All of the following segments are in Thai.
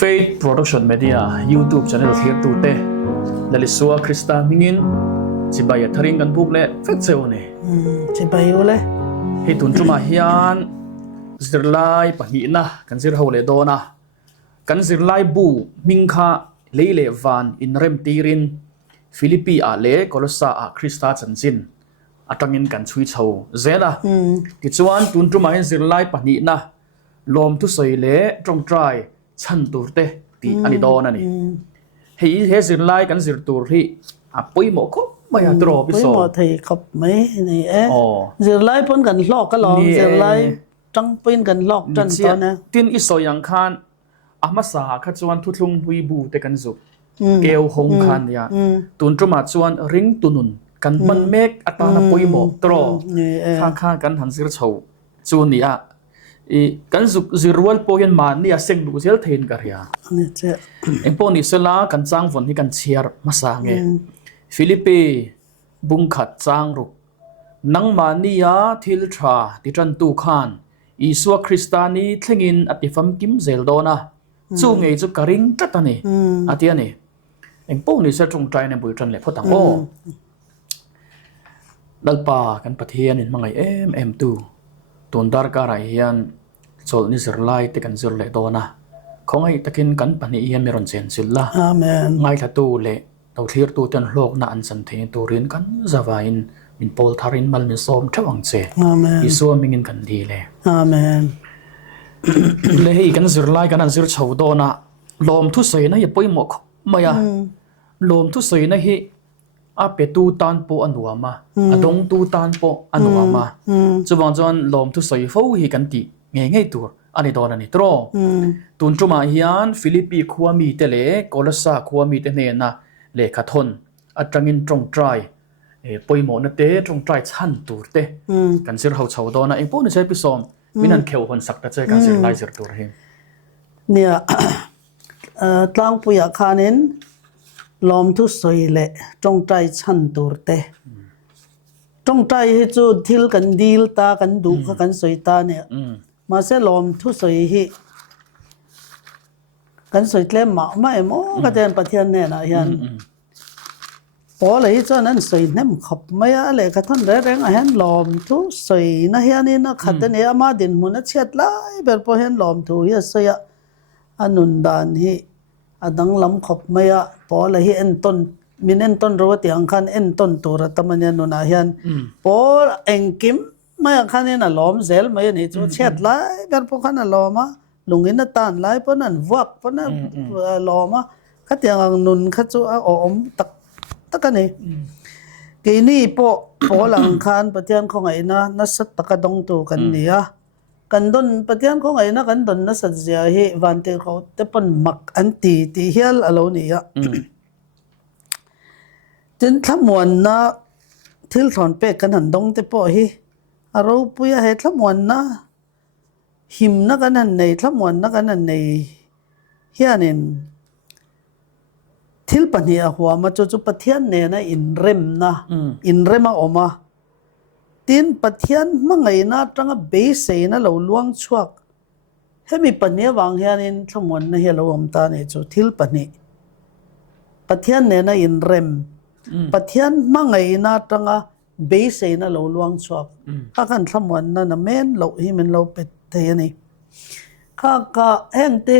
Faith Production Media YouTube channel here tu te lalisua Krista mingin sibaya tharing kan buk le fek cheu ne sibayo le he tun chuma hian zirlai pahi na kan zir hole dona kan zirlai bu mingkha leile van in rem tirin Philippi a le Colossa a Krista chanchin atangin kan chui chho zela ti chuan tun chuma hin zirlai pahi na lom tu soi le trong trai chan turte ti ani dona ni he zirlai kan zir tur hi a poimo ko maya tro pi so poimo thei khop mai ni zirlai pon kan lok ka lom zirlai tang pin kan lok tan to na tin isoyang khan ama sa kha chuan thutlung hui bu te kan zu keu hong khan ya tun tuma chuan ring tunun kan man mek atana poimo tro kha kan han zir chho chu ni a kan zuk zirwal poyan man ni a seng lu zel thein ka ria ni che engpo ni sela kan chang von hi kan chiar masa nge Philippi bung khat chang ru nang mania thil tha ti tran tu khan Isua Kristani thlengin atifam kim zel dona chu ngei chu karing tatani atia ni engpo ni sa chung trai ne bui tran le photang o dalpa kan pathian in mangai em tu tondar ka rai hian chol ni zirlai te kan zir le dona khongai takin kan pani hian meron chen silla amen ngai thatu le to thlir tu ten hlok na an san the turin kan zawain min pol tharin mal min som thawang che amen Isua mingin kan di le amen le hi kan zirlai kan an zir chho dona lom thu sei na ye poimo maya lom thu sei na hi a pe tu tan po anuama adong tu tan po anuama chuwang chuan lom thu sei fo hi kan ti ngei tur ani dona ni tro tun tuma hian Philippi khuami te le Colossa khuami te ne na le khathon atangin trong trai poimo na te trong trai chan tur te kan sir ho chho dona engpo ni se pisom minan kheu hon sakta che kan sir lai sir tur hi nia tlang puya khanin lom thu soi le trong trai chan tur te trong trai hi chu thil kan dil ta kan du kha kan soi ta ne ma se lom thu soi hi kan soi tle ma emo ka den pathian ne na hian po le hi chuan an soi nem khop mai a le ka thon reng a hen lom thu soi na hian in a khat ne ama din mun a chet lai ber po hen lom thu hi soi a anun dan hi adang lam khop mai a po le hi en ton min en ton ro tiang khan en ton tur tamania nu na hian po engkim mai khan in a lom zel mai ni chu chet lai ber po khan a loma lungin a tan lai po nan wak po na loma khatiang ang nun kha chu a om tak takani ke ni po lang khan pathian khong ai na sat takadong tu kan nia kan don pathian khong ai na kan don na sat zia hi vante kho te pon mak anti ti hial alo nia tin thamwan na thil thon pe kan han dong te po hi aro puya he thamwan na him na kan han nei thamwan na kan han nei hianin thil pania huwa ma chu pathian ne na in rem a oma tin pathian mangai na tanga be se na lo luang chuak hemi pania wang hian in thamon na he lo om ta ne chu thil pani pathian ne na in rem pathian mangai na tanga be se na lo luang chuak ka kan thamon na men lo hi men lo pet te ni ka heng te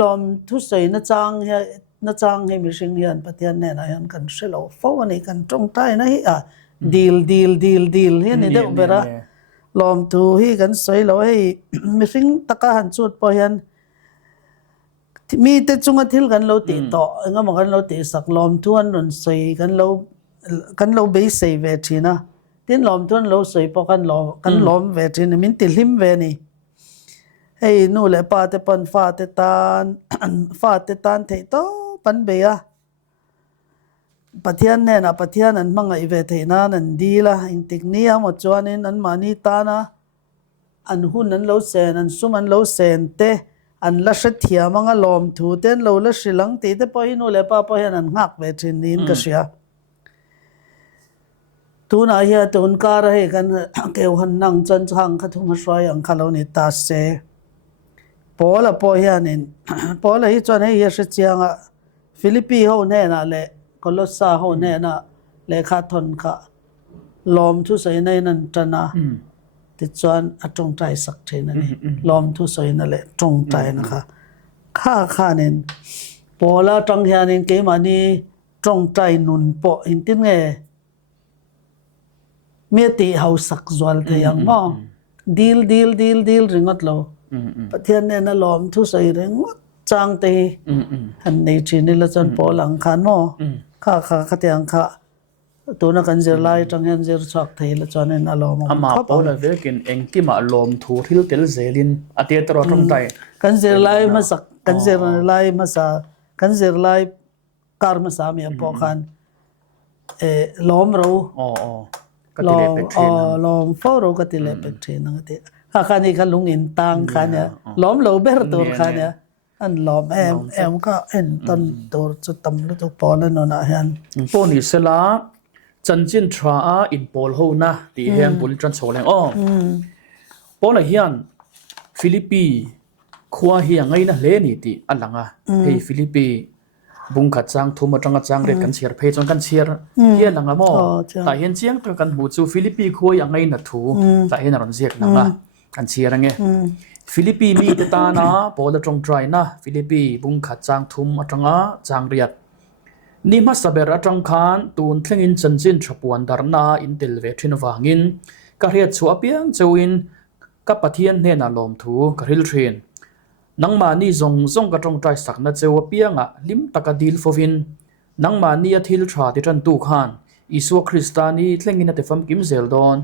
lom thu sei na chang he mi sing hian pathian ne na hian kan shelo fo ani kan trong tai na hi a deal hi ni de bera lom tu hi kan soi lo hi mi sing taka han chut po hian mi te chunga thil kan lo ti to engam kan lo ti sak lom tu an ron soi kan lo be sei ve thina tin lom tu an lo soi po kan lom ve thin min ti hlim ve ni hey nu le pa te pon fa te tan thei to pan be a pathian ne na pathian an mangai ve theina nan dila in tiknia mo chuanin an mani ta na an hun an lo sen an sum an lo sen te an la shathia manga lom thu ten lo la shilang te te po hinu le pa po hian an ngak ve thin nin ka sia tuna hi tun ka ra he kan keu han nang chan chang kha thuma swai ang khalo ni ta se Paula po hianin Paula hi chuan hei se chianga Philippi ho ne na le Colossa ho ne na le kha thon kha lom thu sei nei nan tana ti chuan atong tai sak thein ani lom thu sei na le tong tai na kha nen Paula tang hianin ke mani tong tai nun po in tin nge me ti hau sak zwal the yang mo deal ringot lo pathian ne na lom thu sei reng chang te han nei chin ni la chan po lang khan mo kha tiang kha tu na kan zir lai tang hen zir chak thei la chan en alom ama po la vekin engki ma lom thu thil tel zelin ate tro tong tai kan zir lai ma sak kan zir lai ma sa kan zir lai kar ma sa mi po khan lom ro lom fo ro ka ti le pek the nang te kha ni kha lung in tang kha ne lom lo ber tur kha ne an lom em ka en ton tur chu tam lu tu pol no na han po ni sela chanchin thra a in pol ho na ti hem bul tran choleng pol a hian Philippi khwa hi ngai na le ni ti alanga hei Philippi bung kha chang thuma tanga chang re kan chiar phe chon kan chiar hi langa mo ta hian chiang ka kan bu chu Philippi khoi ngai na thu ta hian ron jek langa kan chiar ange Philippi mi ta na pol tong try na Philippi bung kha chang thum atanga chang riat ni ma saber atang khan tun thlengin chanchin thapuan darna in tel ve thin wangin ka riat chu apiang chewin ka pathian hne na lom thu ka ril thin nangma ni zong ka tong try sakna chewa pianga lim taka dil fovin nangma ni athil tha ti tan tu khan Isu Kristani thlengin ate fam kim zel don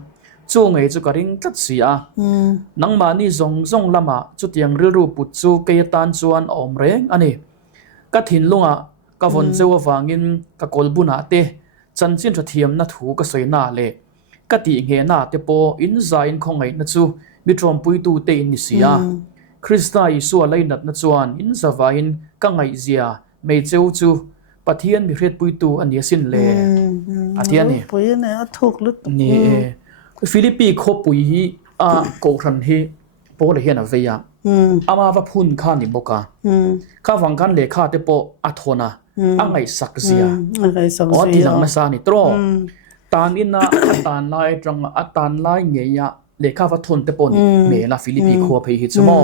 chu ngei chu ka ring tlat sia nangma ni zong lama chu tiang ril ru put chu ke tan chuan om reng ani ka thin lunga ka von chewa wangin ka kolbuna te chanchin tha thiam na thu ka soina le ka ti nge na te po in zain khongai na chu mi trom pui tu te in sia Krista Isu alainat na chuan in zawain ka ngai zia mei cheu chu pathian mi hret pui tu ania sin le atia ni pui ne a thuk lut ni Philippi kho pui hi a ko ran hi po le hian a veya ama va phun kha ni boka kha wang kan le kha te po a thona angai sak zia ngai sak o ti lang na sa ni tro tan in na tan lai tang a tan lai nge ya le kha va thon te po ni me la Philippi kho phei hi chumo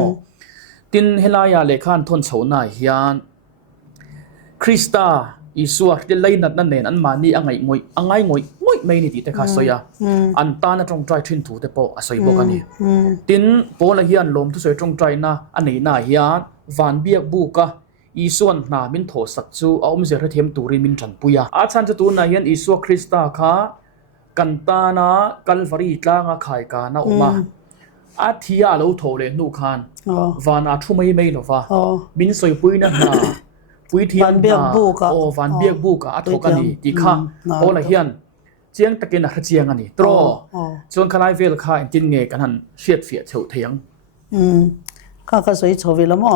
tin helaya le khan thon chona hian Krista Isu te lainat na nen an mani angai ngoi mai ni ti te kha soya an ta na tong try thin thu te po asoi bok ani tin po la hian lom thu soi tong try na anei na hian van biak bu ka Isuan na min tho sak chu a zer them turin min than puya a chan chu tu na hian Isu Krista kha kantana Calvary tlanga khai ka na uma a thia lo tho le nu khan wana thu mai lova min soi pui na na pui thian na o van biak bu ka a tho ka ni ti kha po la hian chiang takin a chiang ani tro chon khalai vel kha in tin nge kan han hriat fia cheu thiang kha soi chovi lamo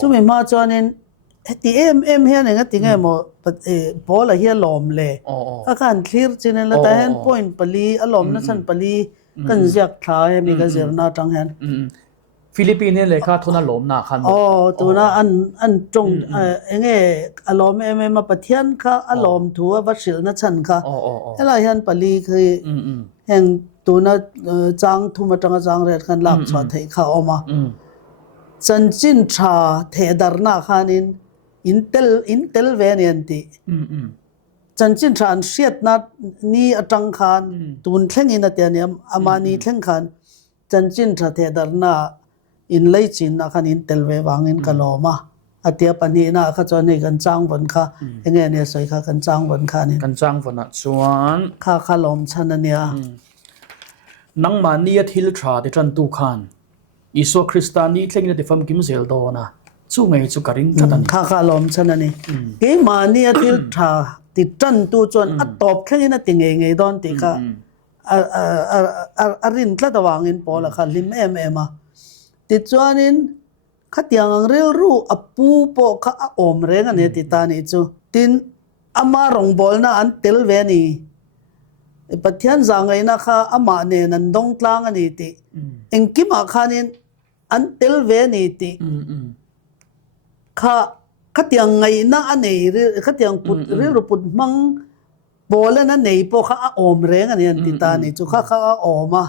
chu mi ma chonin ti em hian nga tinga mo bol a hian lom le a kan clear chinen la ta hen point pali alom na chan pali kan jak tha mi ka zerna tang hen Philippine le kha thona lom na khan tu na an tong enge alom em ma pathian kha alom thu wa sil na chan kha ela hian pali khi heng tu na chang thu ma tanga chang re khan lak chwa thei kha oma chanchin tha the darna khanin intel venianti chanchin than siat na ni atang khan tun thleng in atianiam amani thleng khan chanchin tha the darna in leichin na khan intel ve wangin kaloma atia pani na kha chone kan chang bon kha enge ne soi kha kan chang bon kha ni kan chang bon chuan kha lom chanania nangma ni athil tha de tran tu khan Isu Kristani thlengin de fam kim zel do na chu ngei chu karing thatan kha lom chanani ke mani athil tha ti tran tu chon a top thlengin a tinge don ti kha arin tla dawangin pola kha lim em a ti chuanin khatiang ang rel ru apu po kha a om reng ane ti ta ni chu tin ama rong bol na an tel ve ni pathian zangai na kha ama ne nan dong tlang ani ti engkima khanin until ve ni ti kha tiang ngai na anei kha tiang put ril ru put mang bola na nei po kha om reng an ti ta ni chu kha oma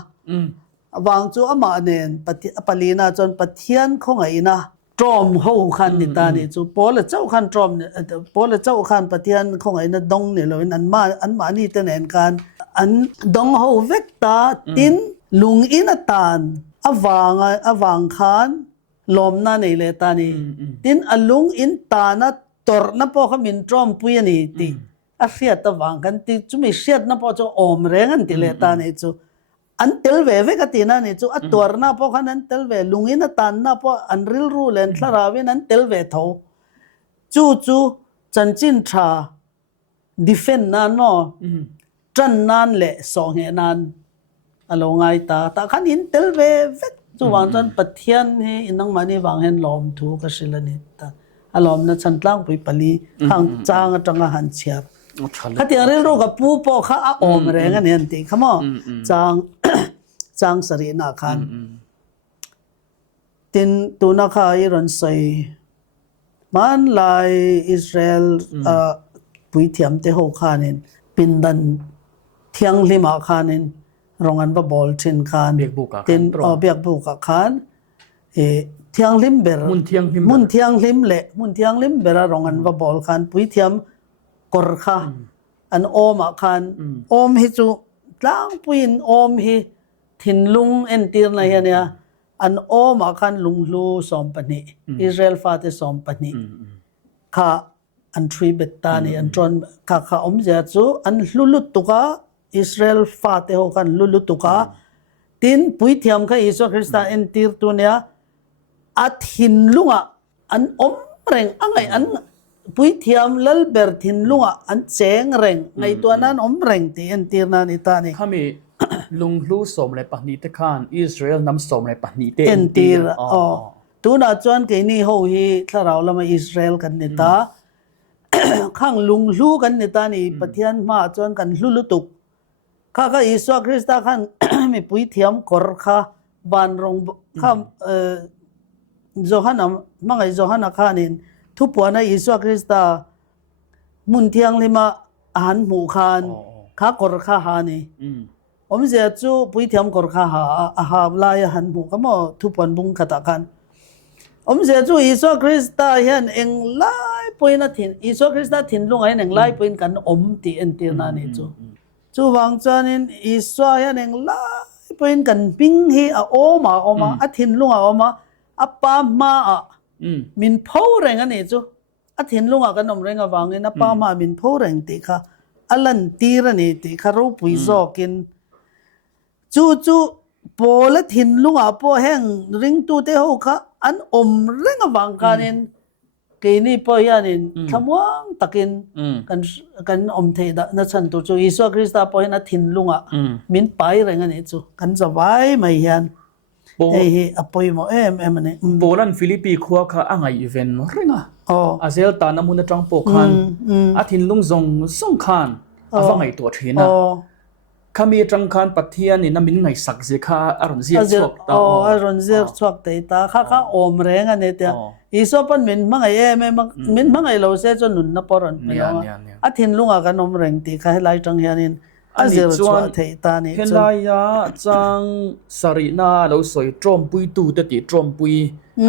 awang chu ama nen palina chon pathian khongai na trom ho khan ni ta ni chu pola chau khan trom pola chau khan pathian khongai na dong ni lo an ma ni te nen kan an dong ho vek ta tin lung in atan awang khan lom na nei le ta ni tin alung in ta na tor na po kha min trom pui ni ti a hriat ta wang kan ti chu mi hriat na po chu om reng an ti le ta ni chu an tel ve ka ti na ni chu a tor na po khan an tel ve lungin atan na po an ril ru len thlarawin an tel ve tho chu chanchin tha defend na no tran nan le song he nan alongai ta khan in tel ve chu wang chan pathian he inang mani wang hen lom thu ka silani ta alom na chantlang pui pali khang chang atanga han chiar khati aril ro ka pu po kha a om reng an hen ti khamo chang sari na khan tin tu na kha I ron sai man lai Israel pui thiam te ho khanin pindan thiang lima khanin rongan ba bol thin khan tin biak bu ka khan thiang lim ber mun thiang lim bera rongan ba bol khan pui thiam kor kha an om khan om hi chu tlang puin om hi thin lung en tir na ya nia an om khan lung lu som pani Israel fa te som pani kha an three betta ni an tron kha om ja chu an lulut tuka Israel fa te ho kan lulut tuka tin pui thiam kha Isu Krista en tir tu nia at hin lunga an om reng angai an pui thiam lal ber thin lunga an cheng reng ngai tu nan om reng ti en tir na ni ta ni khami lung lu som le pahni te khan Israel nam som le pahni te en tir tu na chuan ke ni ho hi thlaraw lama Israel kan ni ta khang lung lu kan ni ta ni pathian ma chuan kan lulutuk kha Isu Krista khan mi pui thiam kor kha ban rong kha Johana mangai Johana khanin thu puana Isu Krista mun thiang lima an mu khan kha kor kha ha ni om je chu pui thiam kor kha ha la ya han mu kamo thu puan bung khata khan om je chu Isu Krista hian eng lai poina thin Isu Krista thin lungai eng lai poin kan om ti en tir na ni chu wang chanin Isu hian eng lai poin kan ping hi a oma a thin lunga oma apa ma min pho reng ani chu a thin lunga kan om renga wangin apa ma min pho reng ti kha alan tir ani ti kha ro pui zokin chu pola thin lunga po heng ring tu te ho kha an om renga wang kanin ke ni po yanin thamwang takin kan om the da na chan tu chu Isu Krista po na thin lunga min pai reng ani chu kan zawai mai hian he apoi mo em ne Polan Philippi khuwa kha angai event ringa azel ta na mun atang po khan athin lung zong song khan awangai to thina khami atang khan pathian ni namin ngai sak je kha aron zia chok ta aron zia chok te ta kha om reng ane te Isu pan min mangai min mangai lo se chon nun na poron athin lunga kan om reng ti kha lai tang hianin azir chuan thei ta ni helaya chang sarina lo soi trom pui tu te ti trom pui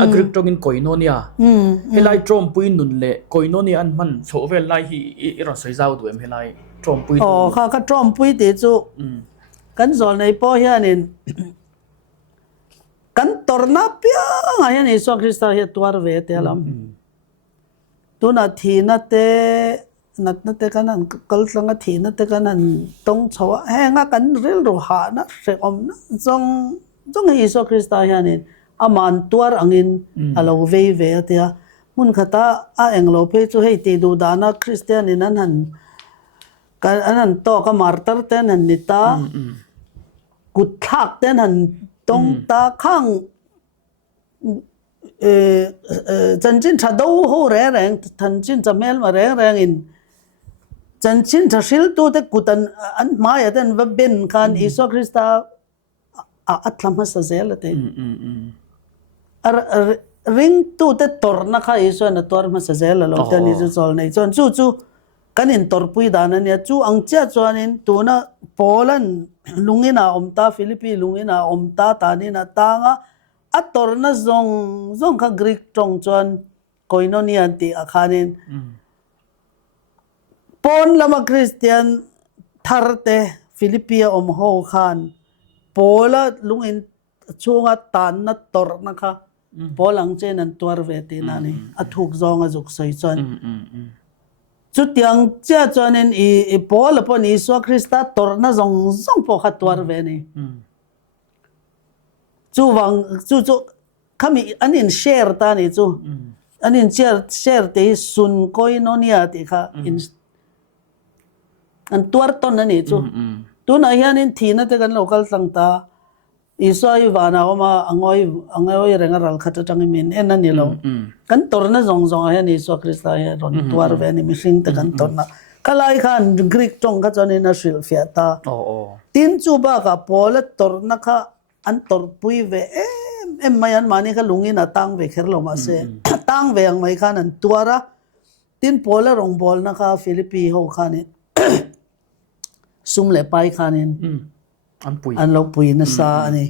agrik tongin koinonia helai trom pui nun le koinonia an man chowe lai hi ron soi zau duem helai trom pui kha trom pui te chu kan zol nei po hianin kan torna pia hian Isu Krista he tuar ve te lam tuna thina te natna te kanan kaltlanga thina te kanan tong chawa henga kan ril ru ha na se om na jong Isu Krista hianin aman tuar angin alo ve atia mun khata a englo pe chu hei te du dana Christian in an kan anan to ka martar ten han nita kut thak ten han tong ta khang chanchin thado ho reng thanchin chamel ma reng in chanchin thashil tu te kutan an maya ten ben khan Isu Krista atlam sa zelate ring tu te tor na kha iso na tor ma sa zel lo ta ni zol nei chon chu kanin tor pui dana ne chu angcha chuanin tu na Poland lungina omta Philippines lungina omta tani na tanga ator na zong kha Greek tong chuan koinonia ti akhanin pon lama Christian tharte Philippia ho khan Pola lungin chunga tan na tor na kha Polang chen an tuar ve ti na ni athuk zong a juk soi chuan chu tiang cha chuanin I Paul upon Isu Christa tor na zong po kha tuar ve ni chu kami anin share ta ni chu anin share te sun koinonia ti kha in an tuar ton na ni chu tu na hianin thina te kan local tangta Isu Ivana oma angoi rengaral khata tangi min en ani lo kan tor na zong hian Isu Christa he ron tuar ve ni mihring te kan tor na kalai khan Greek tong kha chon na shil fia ta tin chu ba ka Paul tor na kha an tor pui ve em mayan mani kha lungin atang ve kher lo ma se tang ve ang mai khan an tuara tin Paul rong bol na kha Philippines ho khan sum le pai khan an lo pui na sa ani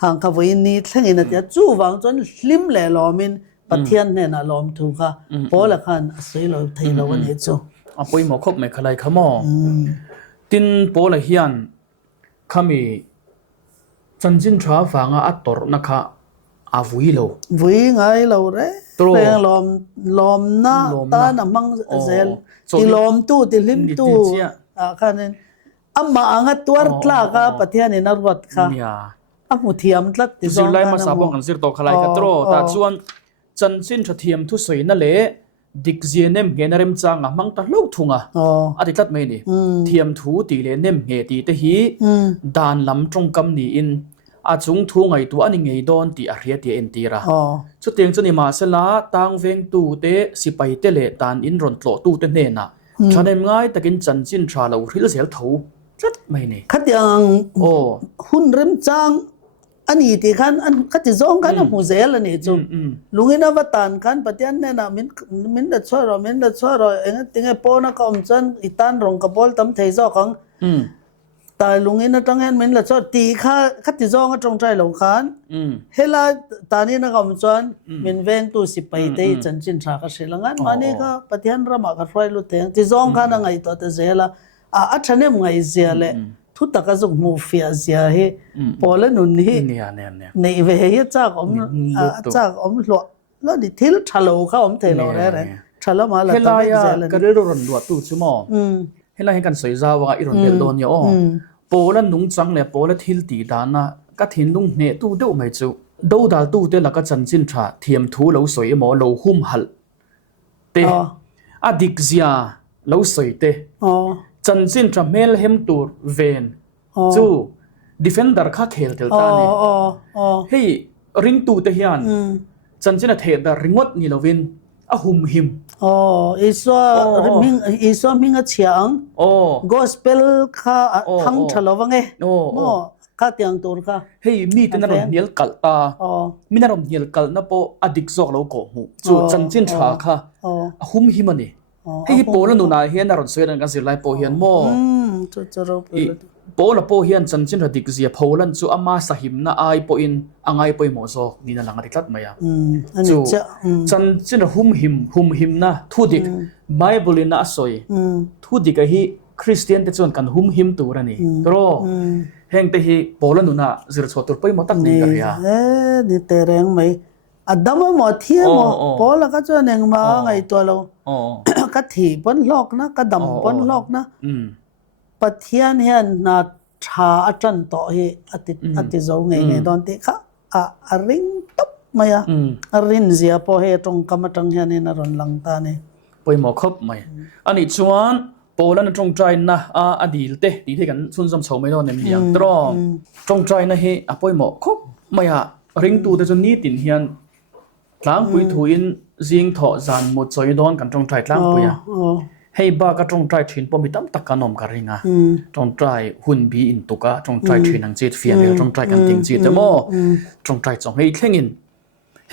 khang kha voi ni thlengin atia chu wang chon hlim le lomin pathian ne na lom thu kha Paul khan asei lo thei lo ani chu apoi mo khop me khalai khamo tin Paul hian khami chanjin tha wanga ator na kha avui lo vui ngai lo re peng lom na ta na mang zel ti lom tu ti lim tu khanin amma anga tuar tla ka pathian in arwat kha amu thiam tlat ti zong zilai ma sabong an zir to khalai ka tro ta chuan chanchin tha thiam thu soi na le dik zienem generem changa mang ta lo thunga ati tlat mai ni thiam thu ti le nem nge ti te hi dan lam tong kam ni in a chung thu ngai tu ani ngei don ti a hria ti en tira chu teng chani ma sela tang veng tu te sipai te le dan in ron tlo tu te ne na thanem ngai takin chanchin tha lo hril zel tho tlat mai ni khatyang hun rem chang ani ti khan an khati zong kan mu zel ani chu lungina watan kan patian ne na min da choro enga tinge pona ka omchan itan rong ka bol tam thei zo kang ta lungina tang hen min la chor ti kha khati zong atong trai lo khan hela tani na kam chuan min veng tu sipai te chanchin tha ka selangan mani ka patian rama ka roi lu teng ti zong khan ngai to te zela a thanem ngai zia le thu taka zuk mu fia zia he Paul nun hi nei ve he chak om lo di thil thalo kha om thelo re thalo ma la ta zela ka re ron lo tu chu mo hela he kan soi za wa i ron bel don yo Paul nung chang le Paul thil ti dana ka thin lung ne tu de mai chu do dal tu te la ka chanchin tha thiam thu lo soi mo lo hum hal te adik zia lo soi te chanchin tra mel hem tur ven chu defender kha khel tel ta ne hey ring tu te hian chanchin a the da ringot ni lovin a hum him iso ming a chiang gospel kha thang thalo wange mo kha tiang tur kha hey mi te na ron nial kal ta mi na ron nial kal na po adik zok lo ko hu chu chanchin tha kha a hum him ani hey Paul nu na hian na ron soiran kan zirlai po hian mo Paul po hian chanchin radik zia Poland chu ama sahim na ai po in angai poi mo zo ni na langa diklat maya chu chanchin hum him na thudik Bible in na soi thudik a hi Christian te chon kan hum him turani tro heng te hi Poland nu na zir chotur poi mo tak ni ka ya ni tereng mai adama mo thia mo Paul ka chon eng ma ngai to lo ka thi pon lok na ka dam pon lok na pathian hian na tha atran to hi ati zo nge don te kha a ring top maya a rin zia po he tong kamatang hian na ron lang ta ne poi mo khop mai ani chuan Poland tong trai na a adil te ti the kan sun som chho mai don nem liang tro tong trai na he a poi mo khop maya ring tu te chon ni tin hian tlang pui thu in jing tho zan mo choi don kan tong trai tlang puya hey ba ka tong trai thin po mi tam tak kanom ka ringa tong trai hun bi in tuka tong trai thin ang chet fian tong trai kan ting chi te mo tong trai chong hei thlengin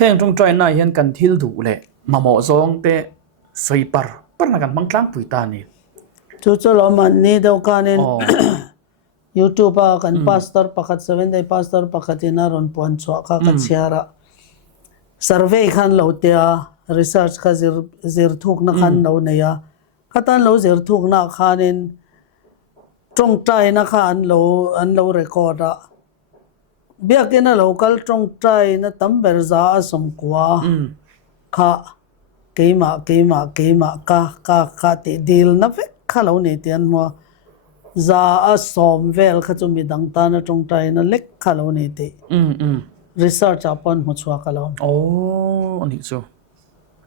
แห่งตรงใจน่าเห็นกันทิลดูแหละมาหมอซองเตใส่ปรนักันบางครั้งปุยตานี่จู่ๆเรามันนี่เดียวกันYouTube กัน pastor ปัก7 day pastor ปักที่น่ารอนปวนชัวกันเชียระ survey ขันเราเตีย research กันzirทุกนักขันเราเนี่ยขันเรา zir ทุกนักขันตรงใจนักขันเรา record เบียกินเราคัลตรงใจนะตั้มเบรซาสมกว่าค่ะเกมาค่ะติดีลนะเฟข้าเราเนี่ยเตียนมัวซาสมเวลข้าจะมีดังตานะตรงใจนะเล็กข้าเราเนี่ยติresearch อาปอนหัวชัวข้าเราโอ้อันนี้จู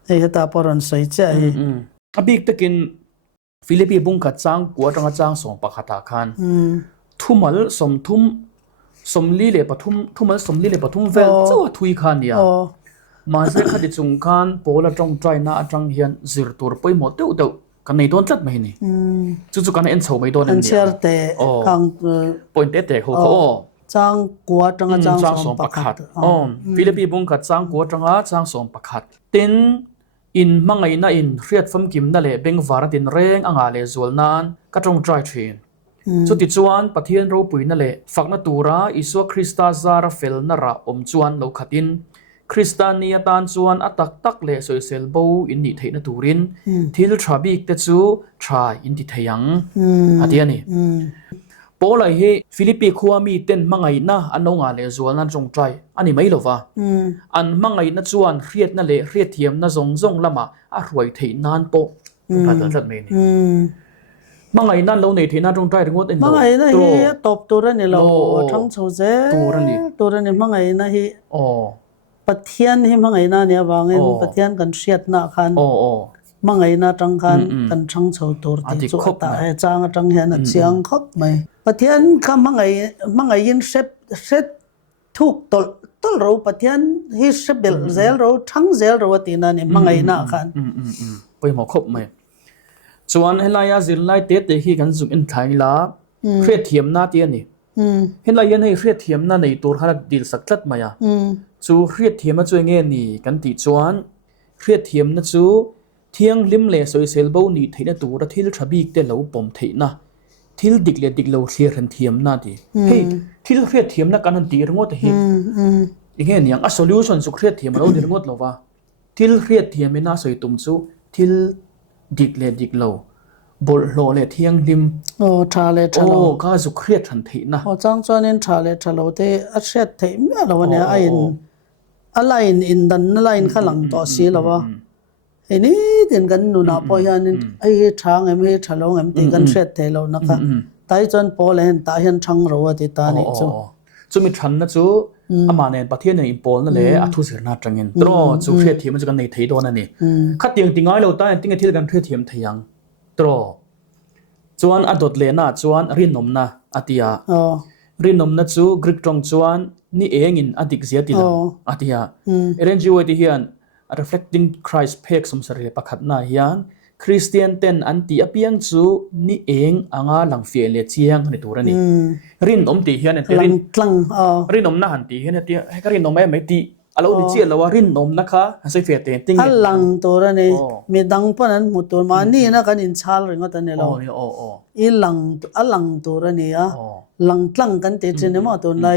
เฮ้ยตาปอนใส่ใจอบิกตะกินฟิลิปปีบุ้งกัดจ้างกัวจังจ้างส่งปากตาคันทุ่มลสมทุ่มสมลีเลปทุมทุ่มลสมลีเลปทุมเวลเจ้าทุยคันเนี่ยมาเสกขดิจุงคันโปละจงใจน่าจังเฮียนซิรตัวไปหมดเต้ากันในโดนจัดไหมนี่จู่ๆกันเอ็นโซไม่โดนอันเชียร์เตะกังปอยเตะเขาจ้างกัวจังจ้างสมปากขัดฟิลิปปีบุ้งกัดจ้างกัวจังจ้างสมปากขัดตินอินมังไงน่าอินเรียดฟัมกิมนั่นแหละเบ่งวาระตินเร่งอ่างอาเลจวลนานกระจงใจเทรนสุดที่จวนปะเทียนเราปุยนั่นแหละฝักนัตูระอิสวคริสตาซาราเฟลนระจวนเราขัดินคริสตานียตานจวนอัตักเลสวยเซลโบอินนิเทนตูรินทิลทราบิกเตจูทราอินดิเทียงอาทิอันนี้โปเลยเฮฟิลิปปีคัวมีเต้นมังไงนะอันน้องอาเลจวนนั่นจงใจอันนี้ไม่หรอวะอันมังไงนะจวนเรียดนั่นแหละเรียดเทียมนะจงละมาอรวยเทนานโปพัดเดินจัดเมนี่มังไงนั่นเราในที่น่าจงใจถึงว่าเอ็นมังไงนะเฮียตบตัวนี่เราทั้งโซเซตัวนี่มังไงนะเฮียปะเทียนที่มังไงนะเนี่ยวางเงินปะเทียนกันเสียดหน้าคันมังไงนะจังคันกันช่างโซตัวที่จุดตาจางจังเฮียนเสียงครบไหมปะเทียนคำมังไงยินเซ็ตทุกตลเราปะเทียนฮิสเบลเซลเราทั้งเซลเราตีนั่นนี่มังไงนะคันไปหมอครบไหมจวนเฮลายาซิลไลเตเตฮีกันซุกอินไทยลาเครียดเทียมหน้าเตียนี่เฮลายันให้เครียดเทียมหน้าในตัวขนาดดีสักลัดมายาจูเครียดเทียมมาช่วยเงี้ยนี่กันติจวนเครียดเทียมนะจูเทียงลิมเลสวยเซลโบนี่เทนตัวระทิลทราบิกเตเหลาปมเทนะทิลดิกเลดิกเหลาเคลียร์เทียมหน้าดีเฮ้ยทิลเครียดเทียมนักการันตีเรื่องว่าแต่เฮ้ยอย่างเงี้ยนี่ยังโซลูชันสุเครียดเทียมเราเรื่องว่าเราว่าทิลเครียดเทียมไม่น่าสวยตุ่มจูทิลดิกเลดิกเหลาบลโลเลเทียงลิมทาเลทาโลก็สุเครียดทันทีนะจังจวนทาเลทาโลเตอเชตเทมเราเนี่ยไอ้อะไรอินดันอะไรข้างหลังต่อสีแล้ววะไอ้นี่เดินกันหนูนาพอยานินไอ้ทางไอ้ไม่ทาโลไอ้ตีกันเชตเทเรานะคะตายจนพอเลยตายเห็นช่างเราติตานี่จูมีทันนะจูอามาเนี่ยประเทศเนี่ยอิมพอลนั่นแหละอัทุเสียนาจังเงินตรอจูเครียดเทียมมันจะกันในไทยโดนนั่นนี่ขัดยังติงอ้อยเราตายติงไอ้ที่กันเครียดเทียมไทยยังตรอจวนอดดเลนะจวนรินนมนะอติยารินนมนะจูกริกตรงจวนนี่เองอินอดิกเสียติลังอติยาเรนจิวติเฮียน reflecting Christ เพกสมสรีประคัดนาเฮียนคริสเตียนเต็นอันตีอเปียงจูนี่เองอ่างหลังเฟียเลเชียงในตัวนี้รินนมตีเฮียนเนี่ยรินนมนะหันตีเฮียนเนี่ยให้ก็รินนมไม่ตีเราดิเจียเราว่ารินนมนะคะใส่เฟียเต็นติ้งอัลลังตัวนี้มีดังปนันมุตัวมานี่นะกันอินชาลริงก็ตันเนี่ยเราอีหลังอัลลังตัวนี้อ่ะหลังตั้งกันเตจเนี่ยมาตัวไหน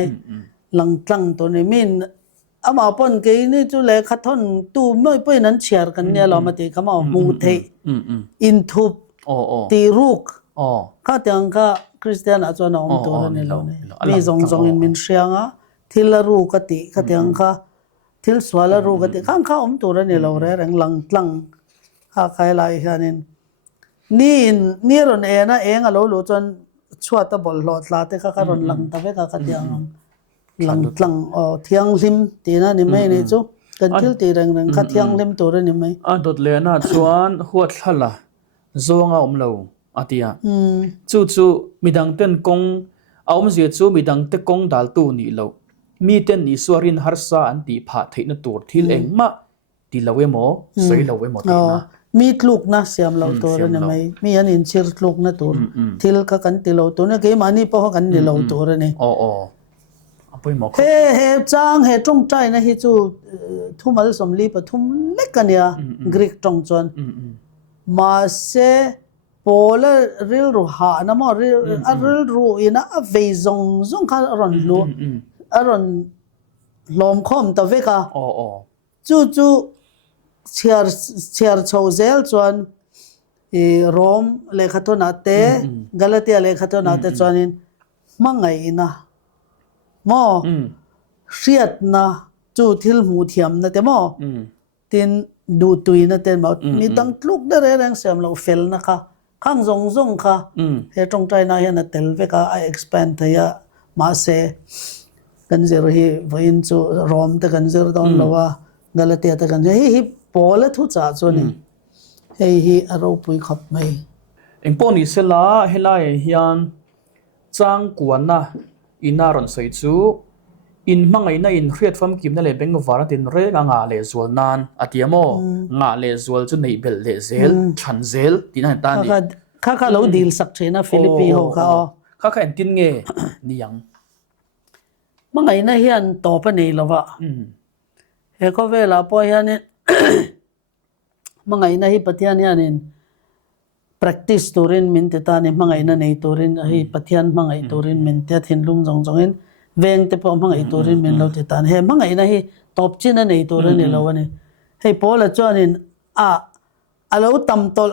หลังตั้งตัวนี้มินอามาปนเกยนี่จุเลขัดทนตู้ไม่ไปนั้นเชียร์กันเนี่ยเรามาตีเขามามูเทอินทุบตีรุกข้าเตียงข้าคริสเตียนอาจจะน้อมตัวนี้เราเนี่ยมีจงอินมินเชียงอ่ะทิลรูกติข้าเตียงข้าทิลสวาลรูกติข้างข้าตัวนี้เราเรื่องหลังตั้งข้าใครไล่ข้านี่รอนเอนะเองอะเรารู้จนชัวตะบอลหลอดลาเตข้าการอนหลังตะเวข้าเตียงหลังเทียงลิมตีน่ะนี่ไม่นี่จูกันทิลตีแรงๆข้าเทียงลิมตัวนี่ไม่ดดเลนะจวนหัวทะละจงเอาเราอาทิยาจู่มีดังเต้นกงเอามเสียจู่มีดังเตกงดัลตูนี่เรามีเต้นนิสวรินฮาร์ซาอันตีผาเทนตัวทิลเองมาตีเราเวโมสวยเราเวโมตีนะมีลูกนะเสียมเราตัวนี่ไม่มีอันอินเชิร์ลูกนะตัวทิลก็กันตีเราตัวนี่เกี่ยมันนี่พอกันนี่เราตัวนี่ไป ปุ้ยหมอ เฮจางเฮจงใจนะฮิจูทุมัลสมลีปทุมเล็กกันเนี่ยกรีกจงจวนมาเซโปลริลรูหานะมอริลรูอินะเวซงซงคาอรอนลูอรอนลอมคอมตะเวกาจู่เชียร์โชเซลจวนโรมเลขตัวนาเตกาลาเตียเลขตัวนาเตจวนินมังไงนะมอเชียดนะจู่ทิลหูเทียมนะเตมอตินดูตุยนะเตมอมีดังลุกได้แรงเสียมเราเฟลนะคะข้างซงค่ะเฮตรงใจนะเฮนะเตลเวกาไอเอ็กซ์แพนเทียมาเซกันเจอฮีวินจูโรมเตกันเจอดอนลาวากาลาเตียเตกันเจอฮีปอลทุจ่าจวนินฮีอารมณ์ปุยขับไม่เอ็งปอนี่เสลาเฮลายเฮียนจางกวนนะอินารอนใส่จูอินมังไงนะอินเครียดฟัมกิมนั่นเลยเป็นกวาระตินเรื่องงาเลสวลนานอาทิยโมงาเลสวลจุในเบลเลเซลชันเซลที่นั่นตานี่ข้าเราดีลสักเชนะฟิลิปปินส์เขาข้าเอ็นตินเงนี่ยังมังไงนะเฮียนต่อไปนี่ละวะเฮก็เวลาพอเฮียนมังไงนะฮิปะเทียนเฮียนิน practice turin min te ta ni mangai na nei turin hi pathian mangai turin min te thin lum jong jong in veng te po mangai turin min lo te tan he mangai na hi top chin na nei turin ni lo ani hei pola chuanin alo tam tol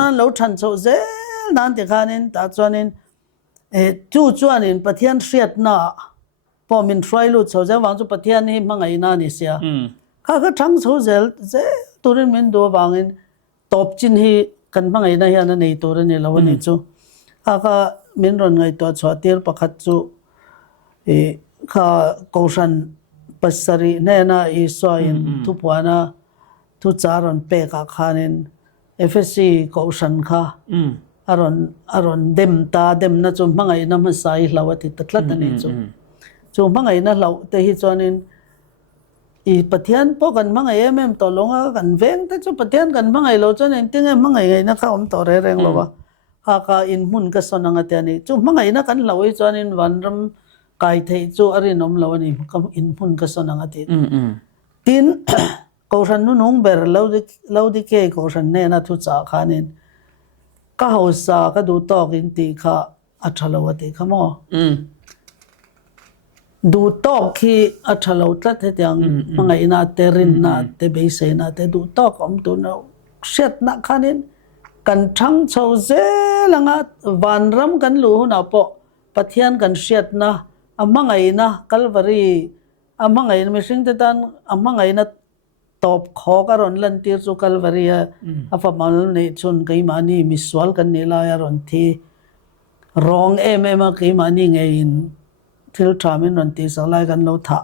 nan lo than cho zel nan te khanin ta chuanin chu chuanin pathian hriat na po min try lu cho ja wang chu pathian ni mangai na ni sia kha thang cho zel turin min do wangin top chin hiกันมังไงนะเฮียนั่นในตัวนี่เราวันนี้จูข้ามินรอนไงตัวชวเตียร์ประคัตจูข้าโกชันปัสสรีเนน่าอีสอยทุกวันนะทุกจารอนเปกาขานินFSC โกชันข้าอารอนเดมตาเดมนะจูมังไงนะมันใส่เราวันที่ตัดลัดนี่จูมังไงนะเราแต่ฮิจวนินอีปะเทียนพวกกันมังไงแม่มต่อลงกันเว้งแต่จุปะเทียนกันมังไงเราจะเนี่ยติ้งมังไงนะข้าผมต่อแรงเราวะข้าอินหุ่นก็สนังเตียนี่จุมังไงนะกันเราไอ้จวนอินวันรำกายไทยจูอรินอมเรานี่ก็อินหุ่นก็สนังเตียตินกูฉันนุ่งเบอร์เราดิเกกูฉันเนี่ยนะทุจ่าขานินก็หัวซาก็ดูตอกินตีข้าอัชลาวติข้ามอดูตอกที่อัชลาวตัดที่ยังมังไงนาเตรินนาเตเบสนาเตดูตอกอมตัวเราเช็ดนักขันินกันทั้งชาวเซลังวันรำกันรู้นะปะปะเทียนกันเช็ดนะมังไงนะกัลวารีมังไงไม่สิ่งที่ตันมังไงนะตอบขอการอนลันตีร์สุกัลวารีฟ้ามันเนี่ยชนกี่มานี่มิสวอลกันนี่ลายรอนที่ร้องมากี่มานี่ไงทิลทรามินรันตีสลายกันเราถ่า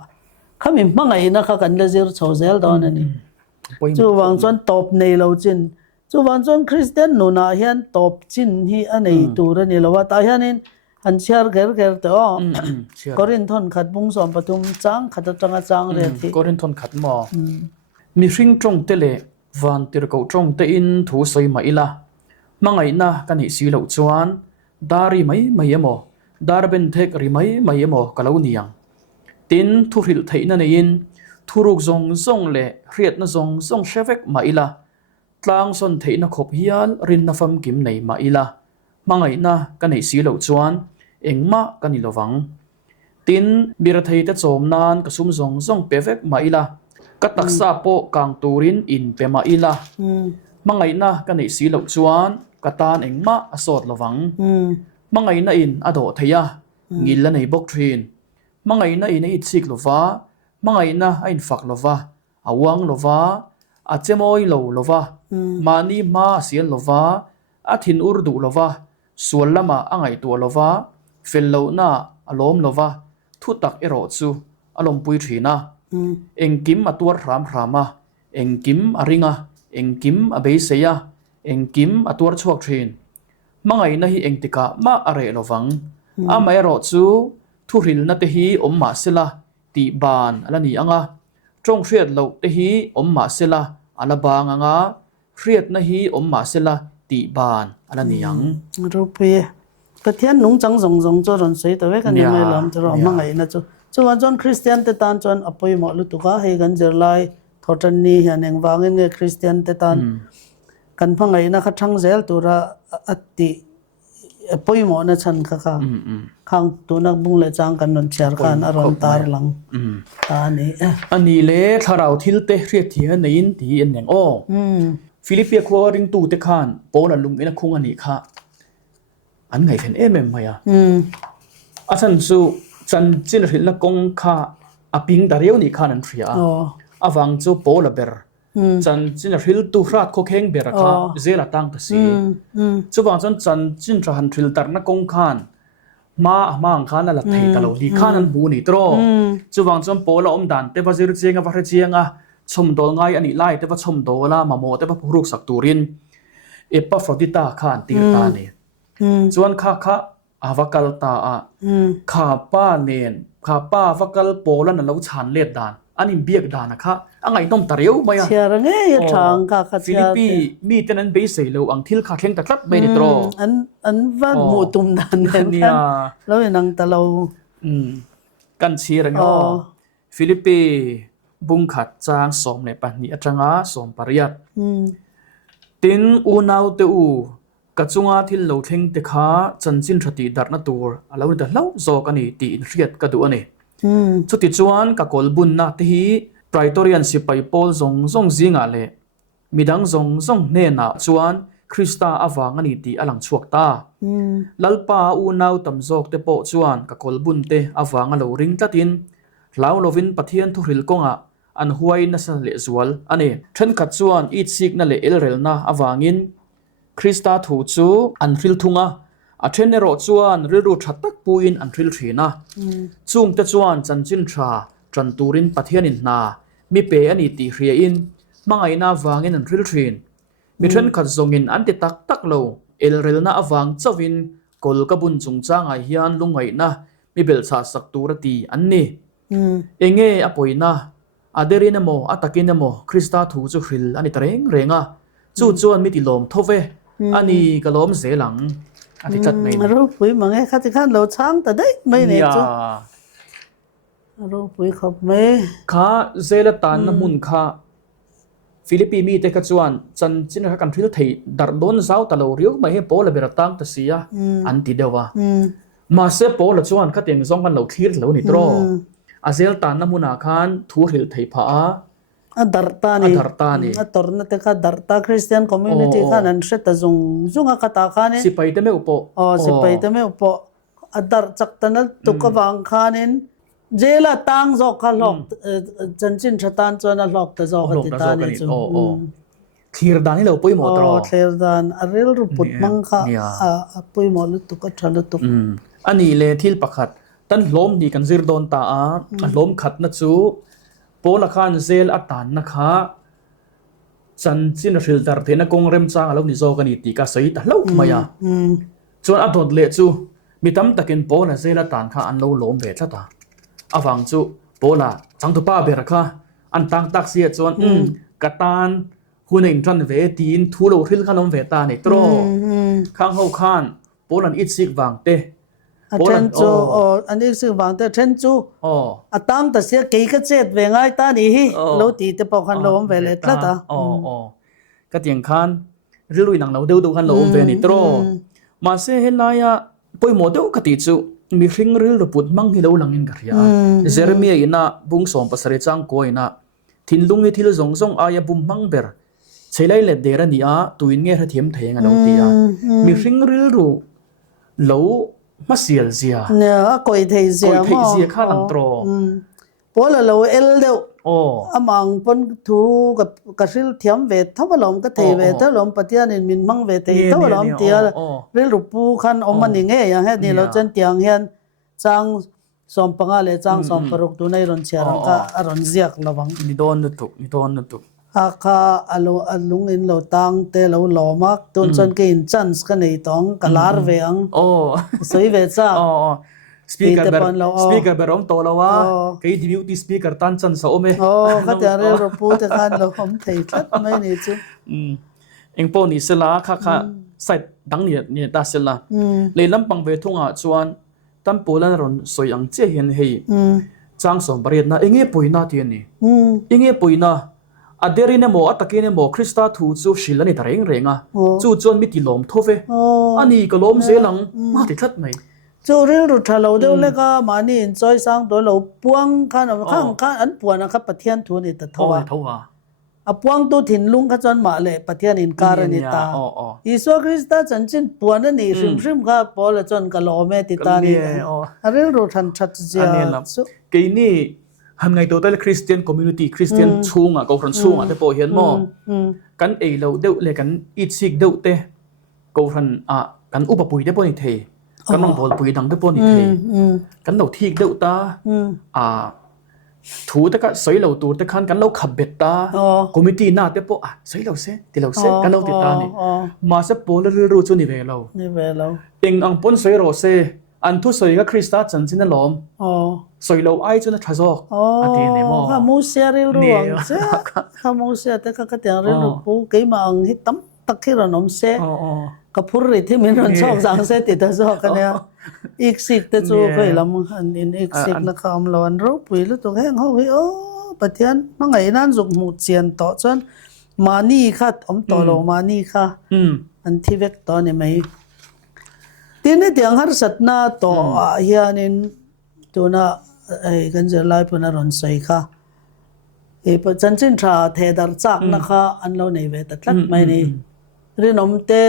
ข้ามีมังไงนะข้ากันเลเซอร์โชเซลตอนนี้จู่วางจนตบในเราจินจู่วางจนคริสเตียนนูนาเฮียนตบจินฮีอันไหนตัวนี้เราว่าตาเฮียนินอันเชียร์เกลตัวกอรินทอนขัดบุ้งสอมปฐุมจังขัดจังจังเรียที่กอรินทอนขัดหมอมีริงตรงเตเลวันติรกตรงเตอินถูสอยมาอีละมังไงนะกันหิสีเหล่าจวนดารีไม่ยมอดาร์เบนเทกริไม่ยมอกะลาวนียังตินทุริลไทยนั่นเองทุรุกซงเล่เรียดนะซงเชฟเอกมาอีละตลางสนไทยนะขบฮิยัลรินนะฟัมกิมในมาอีละมังไงนะกันหิสีเหล่าจวนเอ็งมากันนิลวังตินบิรไทยจะโจมนานกระซุ่มซงเปเฟกมาอีละกัตักซาโปกางตูรินอินเปมาอีละมังไงนะกันหิสีเหล่าจวนกตานเอ็งมาอสอดระวังมังไงนะอินอโดทยางิลละในบกทรีนมังไงนะอินอิดซิกโลวามังไงนะอินฟักโลวาอาวังโลวาอาเจมอยโลวามานีมาเสียนโลวาอาทินอุรดูโลวาส่วนละมาอังไงตัวโลวาเฟลโลนาอารมณ์โลวาทุตักเอโรซูอารมณ์ปุยทรีนะเอ็งกิมอตัวรามมาเอ็งกิมอริงะเอ็งกิมอเบเซียเอ็งกิมอตัวชวกทรีนมังไงนะฮีเองติกะมาอะไรโลวังไม่รอจูทุริลนะเตฮีอมมาเสละตีบานอะไรนี่อ่ะจงเรียดเราเตฮีอมมาเสละอะไรบางอ่ะเรียดนะฮีอมมาเสละตีบานอะไรนี่ยังรูปีประเทศนุ่งจังจงจรนสวยตัวเวกันยังไม่ล้อมจะรอมังไงนะจู chuan chon Christian te tan chon apoi mo lu tuka he gan jer lai thotan ni hian eng wangin nge Christian te tan kan phangai na kha thang zel tura atti apoi mo na chan kha khang tu nak bung le chang kan non char khan aron tar lang ta ni ani le tharau thil te hriat thia nein ti en neng o Philipia kho ring tu te khan pona lung ina khung ani kha an ngai phen em maya a chan chu chan chin ril na kong kha aping dariau ni khan an thria awang chu pola ber chan chin ril tu hrat kho kheng ber kha zela tang ta si chuwang chan chin ra han thil tar na kong khan ma amang khan la thei ta lo li khan an bu ni tro chuwang chon pola om dan te ba zir chenga va hre chenga chom dol ngai ani lai te ba chom dola mamo te ba phuruk sak turin Epaphroditus khan tir ta ni chuan kha avakal ta a kha pa nen kha pa vakal polan lo chan let dan anin biak dan kha angai tom tareu maya chiar nge ya thang ka kha Philippi mi tenan be sei lo ang thil kha thleng ta tlat be ni tro an va mu tum dan nia lo nang ta lo kan chir ngo Philippi bung khat chang som le pa ni atanga som pariat tin u nau te u kachunga thil lo thleng te kha chanchin thati darna tur alo ni da lo zok ani ti in riat ka du ani chuti chuan ka kolbun na te hi praetorian sipai pol zong zinga le midang zong ne na chuan Krista awang ani ti alang chuak ta lalpa u nau tam zok te po chuan ka kolbun te awang lo ring tlatin lau lovin pathian thu ril konga an huai na sa le zual ani then khat chuan it sik na le elrel na awangin Krista thu chu an ril thunga a then ero chuan riru thatak puin an ril thina chung te chuan chanchin tha tran turin pathianin na mi pe ani ti hria in mangai na wangin an ril thin mi then khat zongin an ti tak lo elrel na awang chawin kol ka bun chung changa hian lungai na mi bel cha sak turati anni enge apoina aderina mo atakina mo Krista thu chu hril ani tareng renga chu chuan mi ti lom thove ani kalom zelang ati chat mai ro pui mange khati khan lo chang ta dei mai ne chu ro pui khop me kha zela tan na mun kha Philippi mi te ka chuan chan chin ka kan thil thei dar don zau ta lo riu mai he pola beratang ta sia an ti dewa ma se pola chuan kha teng zong kan lo thir lo ni tro azel tan na muna khan thu hil thei pha adarta ni atorna te kha darta Christian community khan an seta zunga kata khan sipai te me upo sipai te me upo adar chaktanal tukawang khanin jela tang zo kha lok chanchin thatan chona lok ta zo hati ta ni chu thir dan ni lo poi mo tro thir dan aril ru put mang kha poi mo lu tu ka thalo tu ani le thil pakhat tan hlom ni kan zir don ta a hlom khat na chu pola khan zel atan na kha chanchin ril dar thena kong rem chang alo ni zo ka ni ti ka sei ta lo maya chon adot le chu mitam takin pola zel atan kha an lo lom ve thata awang chu pola chang tu pa ber kha an tang tak sia chon katan hunin tran ve tin thu lo ril khanom ve ta ni tro khang ho khan polan it sik wang te Poland chu an ik sik wang te then chu atam ta sia ke ka chet ve ngai ta ni hi lo ti te pau khan lom ve le tla ta ka tiang khan rilui nang lo deu khan lom ve ni tro ma se helaya poi mo deu ka ti chu mi hring ril ro put mang hi lo langin ka ria Jeremiah ina bung som pasare chang ko ina thinlung hi thil zong aya bum mang ber chelai le dera ni a tuin nge ra thiam theng alo ti a mi hring ril ru lo masial zia ne a koi thei zia kha lang tro pola lo el deu amang pon thu ka sil thiam ve thawalom ka thei ve thalom patian in min mang ve thei thawalom tia ril ru pu khan omani nge ya he ni lo chen tiang hian chang som panga le chang som paruk tu nei ron chiarang ka aron ziak lawang ni don na tu akha alung in lo tang te lo lomak ton chan ke in chance ka nei tong kalar ve ang soi ve cha speaker berong to lawa ke deputy speaker tan chan sa ome ka te re ro pu te khan lo hom thei tlat mai ni chu engpo ni sela kha site dang ni ta sela le lampang ve thunga chuan tam polan ron soyang che hian hei จางสมบริณนะเองปุยนาที่นี่เองปุยนาอเดรินโมอัตตะกินโมคริสตาทูจูชิลนี่ตะเรงเรงอ่ะจูจวนมิติลมทเวอันนี้ก็ลมเสลังมาติดทัดไหมจูริลรุทะเราเดวเลก็มานี่จอยสังตัวเราปวงข้างอันปวนนะครับปะเทียนทูนี่ตะทว่าอะปวงตัวถิ่นลุงขจรมาเลยปะเทียนอินการนิตาอีสวคริสตาจันจินปวนนี่ริมๆก็ปอละจนกะโลเมติตานี่อะริลรุทันชัดเจนกีนี่ทำไงตัวแต่ละคริสเตียนคอมมูนิตี้คริสเตียนชุงอ่ะก็คนชุงอ่ะแต่พอเห็นมอกันเอเราเดวเลยกันอีสิกเดวเตะก็คนกันอุปปุยได้ปนิเทกันน้องบอลปุยดังได้ปนิเทกันเราทีกเดวตาถูแต่ก็สวยเราตัวแต่คันกันเราขับเบ็ดตาคอมมิตี้หน้าแต่พอสวยเราเสที่เราเสกันเราติดตานี่มาเสพอลรู้จุนี่เวลาเองอังปนสวยเราเสอันทุสวยก็คริสต์จันจินล้อมสวยเราไอจนทะซอกอันที่นี่มั้งข้ามูเสียเรื่องเสียข้ามูเสียแต่ก็กระเตียงเรื่องปูเกี่ยมังฮิตตั้มตักที่เราหนมเสียกับผู้ริที่มีรอนชอบสังเสติดทะซอกกันเนี่ยอีกสิกแต่จู่เคยลำอันนี้อีกสิกนะคำเราอันรู้ปุ๋ยแล้วตัวแห้งเขาโอ้ปะเทียนมั่งไงนั่นสุกหมูเจียนต่อจนมานี่ค่ะต่อเรามานี่ค่ะอันที่เวกตอนนี้ไหมทีนี้เดี๋ยวหาสัตว์น่าต่อเฮียนินตัวน่ะกันจะไล่พนันรอนใส่ค่ะพอจันจินทราเทดาร์จักนะคะอันเราในเวทตัดไม่นี่เรื่องน้ำเตะ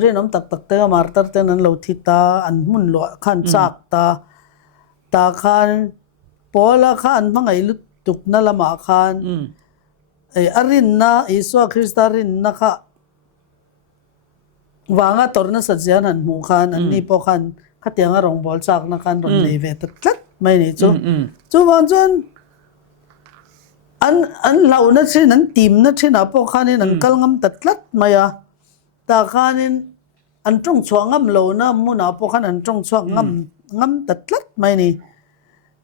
เรื่องน้ำตักเตะมาร์ตเตนั้นเราทิตาอันมุนหลวขันจักตาขันพอละขันมั่งไงลุตุกนั่นละมาขันอรินนะอิสวาคริสตารินนะคะวางอ่ะตอนนั้นสัจจานันหมู่ขันอันนี้พอขันขัดยังรองบอลจักนักขันรอนในเวทตัดไม่นี่จู่วันจันอันเรานั่นใช่นั่นทีมนั่นใช่นะพวกข้านี่นั่นกัลงำตัดลัดมาอ่ะตาข้านี่อันจงช่วงงำเรานะมูน่ะพวกข้านั่นจงช่วงงำตัดลัดไม่นี่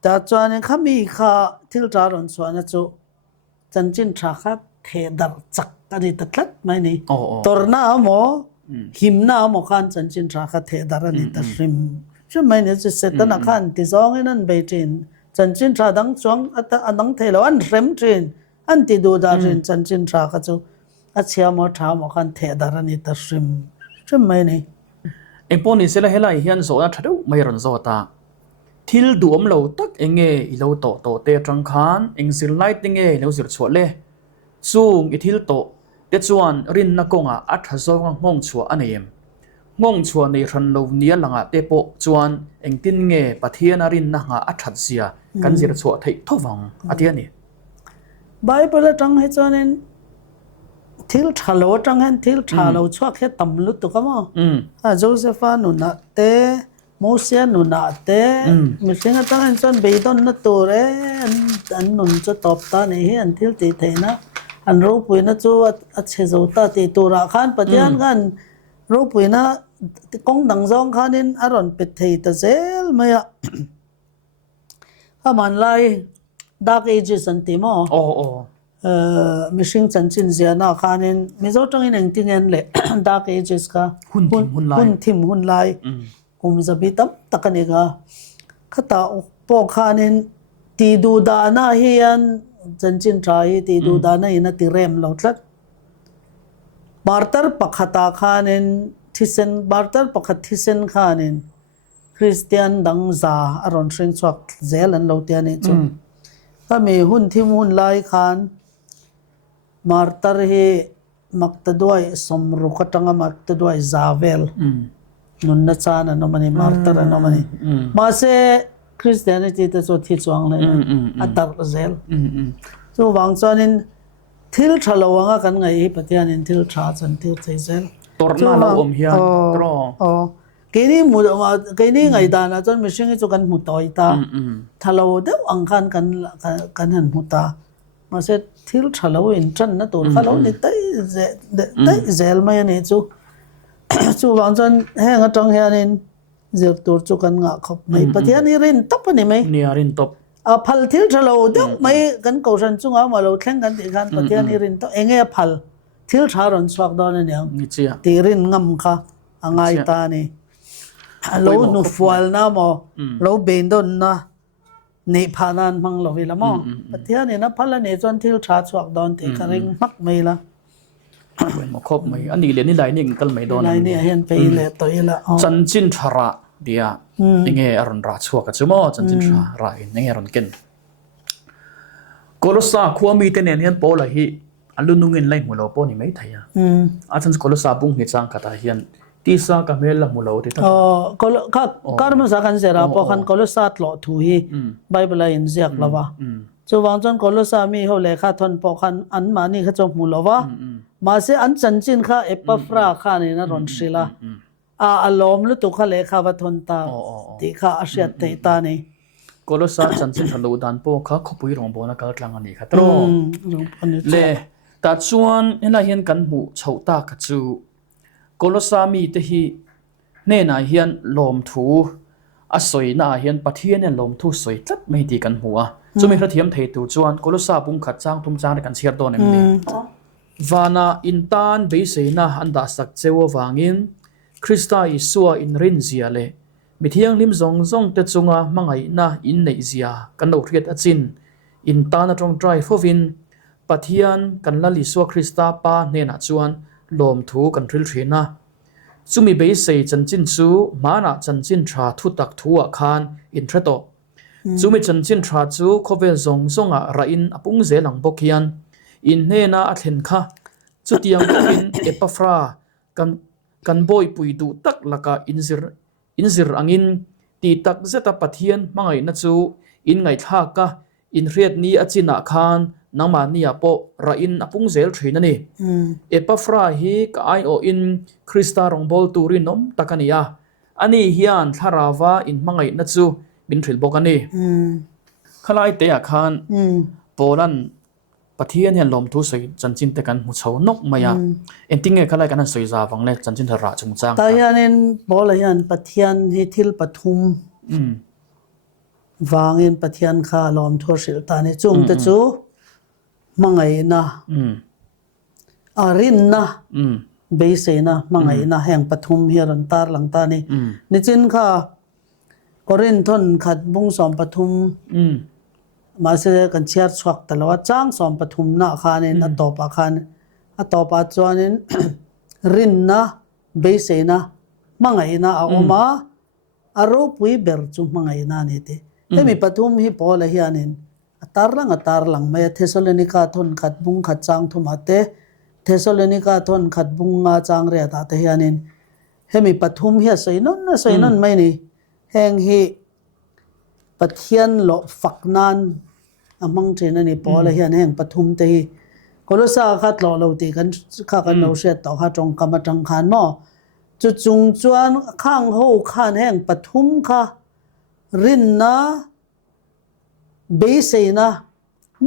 แต่จวนนี้ข้ามีข้าที่จารอนส่วนนั้นจู่จันจินทราข้าเทดาร์จักกันนี่ตัดลัดไม่นี่ตัวน่ะหมอหิมน่ะหมอข้าจันจินทราข้าเทดาร์นี่ตัดริมใช่ไหมเนี่ยจะเสร็จแล้วนะข้าที่สองนั่นไปจีนจันจินทราดังสวงอันดังเทลอันเร็มจีนอันที่ดูดารินจันจินทราข้าจู่อาเชียมอถามกันเทดารนิตาริมใช่ไหมนี่เอ็งปนิเสละเฮลัยเฮียนโซนะทัดไม่รันโซตาทิลดูอมเราตักเองเราโตเตจังคันเองสิไลติงเราสิชัวเล่ซูงอิทิลโตเดจวนรินนักงอัฐโซงงงชัวอันเองงงชัวในรันเราเนียหลังเตปจวนเองตินปะเทียนรินนักอัฐเสียกันสิชัวไทยทวังอันที่นี่ไบเบิลจังให้จวนนั้นทิลชาโลจังเห็นทิลชาโลชัวแค่ตำลุตุกมั้งโจเซฟานุนาเตโมเซียนุนาเตมิสิงห์จังเห็นจนเบดอนนัตัวเรอันนุนจะตอบตาเนี่ยอันทิลตีเทนะอันรูปุยนะจูอัจฉริยะตีตัวราขันปะเดียนกันรูปุยนะกงดังซองขันินอารอนเป็ดเทตเซลไม่อะข้ามันไล่ดักเอจิสันติมอมิชิงจันจินเซียนาคานินมิโซจังอินเองติงเงินเล่ดักเอจิสกาหุ่นทิมหุ่นไลกุมจะบิตัมตะกันเองข้าตาปอกคานินตีดูดานาเฮียนจันจินทรายตีดูดานาอินติเรมลาวทัดบาร์เตอร์ปักขตาคานินทิเซนบาร์เตอร์ปักขทิเซนคานินคริสเตียนดังซาอารอนเชนสวักเซลันลาวเตียนิจุถ้ามีหุ่นทิมหุ่นไลคานมาร์ตาร์เฮมักตะด้วยสมรุขตังมักตะด้วยซาเวลนุนนัชานนมันมาร์ตาร์นมันมาเซคริสเตียนิตี้ตะสุดที่จวงเลยอัตตาเซลso วางจอนินทิลชาลวังกันไงปะเทียนินทิลชาจันทิลเซเซลตอร์นาเราอมเฮียนตรอเกนี่มุดมาเกนี่ไงดานะจนมิชิงจุกันมุดต่อยตาทาเราเดี๋ยวอังคารกันหันมุดตามาเสร็จทิลชาลวินจันนะตัวเขาเราเนี่ยได้เซลไม่เนี่ยจูบางจนแห้งจังเฮียนินเจ็บตัวจุกันงะครับไม่ปะเทียนี่รินตบนี่ไหมเนี่ยรินตบพัลทิลชาลเดี๋ยวไม่กันเกาชันจุงเอามาเราแข่งกันที่กันปะเทียนี่รินตบเองพัลทิลชาลอนสวักดอนเนี่ยตีรินงำค่ะอ่างไอตานี่เราหนูฟัวนะโมเราเบนดอนนะ nei phanan mang lowi lamo pathian ina phala ne chon thil tha chuak don te karing mak mai la มาครบไหมอันนี้เรียนนี่หลายนี่กันไม่โดน lai ni hian pe le toila จันจินทระเดียยังไงอรุณราชวกันจุโมจันจินทระยังไงอรุณกินโกลสาขัวมีเตเนียนโปละฮีอันลุนุเงินไล่มุโลโปนี่ไม่ไทยอาจารย์โกลสาบุ้งเหตุจังกตาเฮียนที่ซากาเมลมุโลที่ตั้งก็การมาสักกันเสราพอคันโกลสาตลอทุยไบเบิลอินเซียกละวะจวางจนโกลสามีเขาเลขาทนพอคันอันมานี่เขาจบมุโลวะมาเสอันจันจินข้าเอปฟราข้านี่นะรอนศิลาอารมณ์ลุตุข้าเลขาวัฒนตาตีข้าอาเซียเตตานี่โกลสาจันจินทะลุดันโปข้าขบุยรองโบนักกลางอันนี้ค่ะตรเลแต่ชวนเห็นอะไรเห็นกันหมู่ชาวตากจูโกลสามีเตหีเน่นายเฮียนลมถูอาศัยน่าเฮียนปะเทียนเนี่ยลมถูสวยจัดไม่ดีกันหัวจะมีพระเทียมเทตูจวนโกลสาบุ้งขัดจ้างทุ่มจ้างในการเชียร์ตัวเนี่ยมันวานาอินตานเบสนาอันดาสักเจววางินคริสต์อิสัวอินรินเซียเลมิเทียงลิมซงซงเตจุงามังไงนาอินเนเซียกันเอาเรียดอจินอินตานตรงใจฟวินปะเทียนกันละลิสัวคริสต์ปาเนนาจวนลมถูกันทริลเทนะจุมีเบสจันจินซูมานาจันจินทราทุตักทัวคานอินทรโตจุมีจันจินทราจูโคเวซงซงอะระอินอปุงเซลังบกยันอินเนนาอัตเห็นค่ะจุดยังอินเอปฟรากันบอยปุยดูตักละกาอินซิรอังอินตีตักเซตปะเทียนมังไงนัจูอินไงท่ากะอินเรียดนี้อจินาคานนังมานียโประอินอปุงเซลทรีนั่นนี่เอปฟราฮีกไอโออินคริสตารองบอลตูรินอมตะกันนี่ยาอันนี้ฮิอันทาราวาอินมังไงนัจูบินทริลบอกกันนี่ขลายเตะคานโปลันปะเทียนเห็นลมทุสวยจันจินแต่กันมุชาวนกมายาเอ็นติงเงขลายกันนั้นสวยจาวังเลยจันจินทราจงจางตายันเอ็นบอลยันปะเทียนฮิทิลปทุมวางเอ็นปะเทียนข้าลมทุสิลตานี่จุ่มตะจูมังไงนะอารินนะเบสนะมังไงนะแห่งปทุมเฮียรันตาร์หลังตานี่นี่จินข้ากรินทนขัดบุ้งสอมปทุมมาเสกกันเชียร์ชวักแต่ละว่าจ้างสอมปทุมนาคานินอตอปาคานอตอปาจวนินรินนะเบสนะมังไงนะอาอมาอารปุยเบรจุมังไงนะนี่ติเฮมีปทุมฮิปอลเฮียนินตาร์ลังไม่เทสโลนิกาทนขัดบุ้งขัดจ้างทุมาเตเทสโลนิกาทนขัดบุ้งงาจ้างเรียตาเตเฮียนินเฮมีปทุมเฮียสวยนั่นไม่นี่แห่งฮีปะเทียนโลฝักนานมังเจนันนี่ปอละเฮียนแห่งปทุมเตยก็รู้สึกขัดโลเราตีกันข้ากันเราเสียต่อข้าจงกรรมจังขานหม้อจุดจุงจวนข้างหูข้านแห่งปทุมค่ะรินนะเบสนะ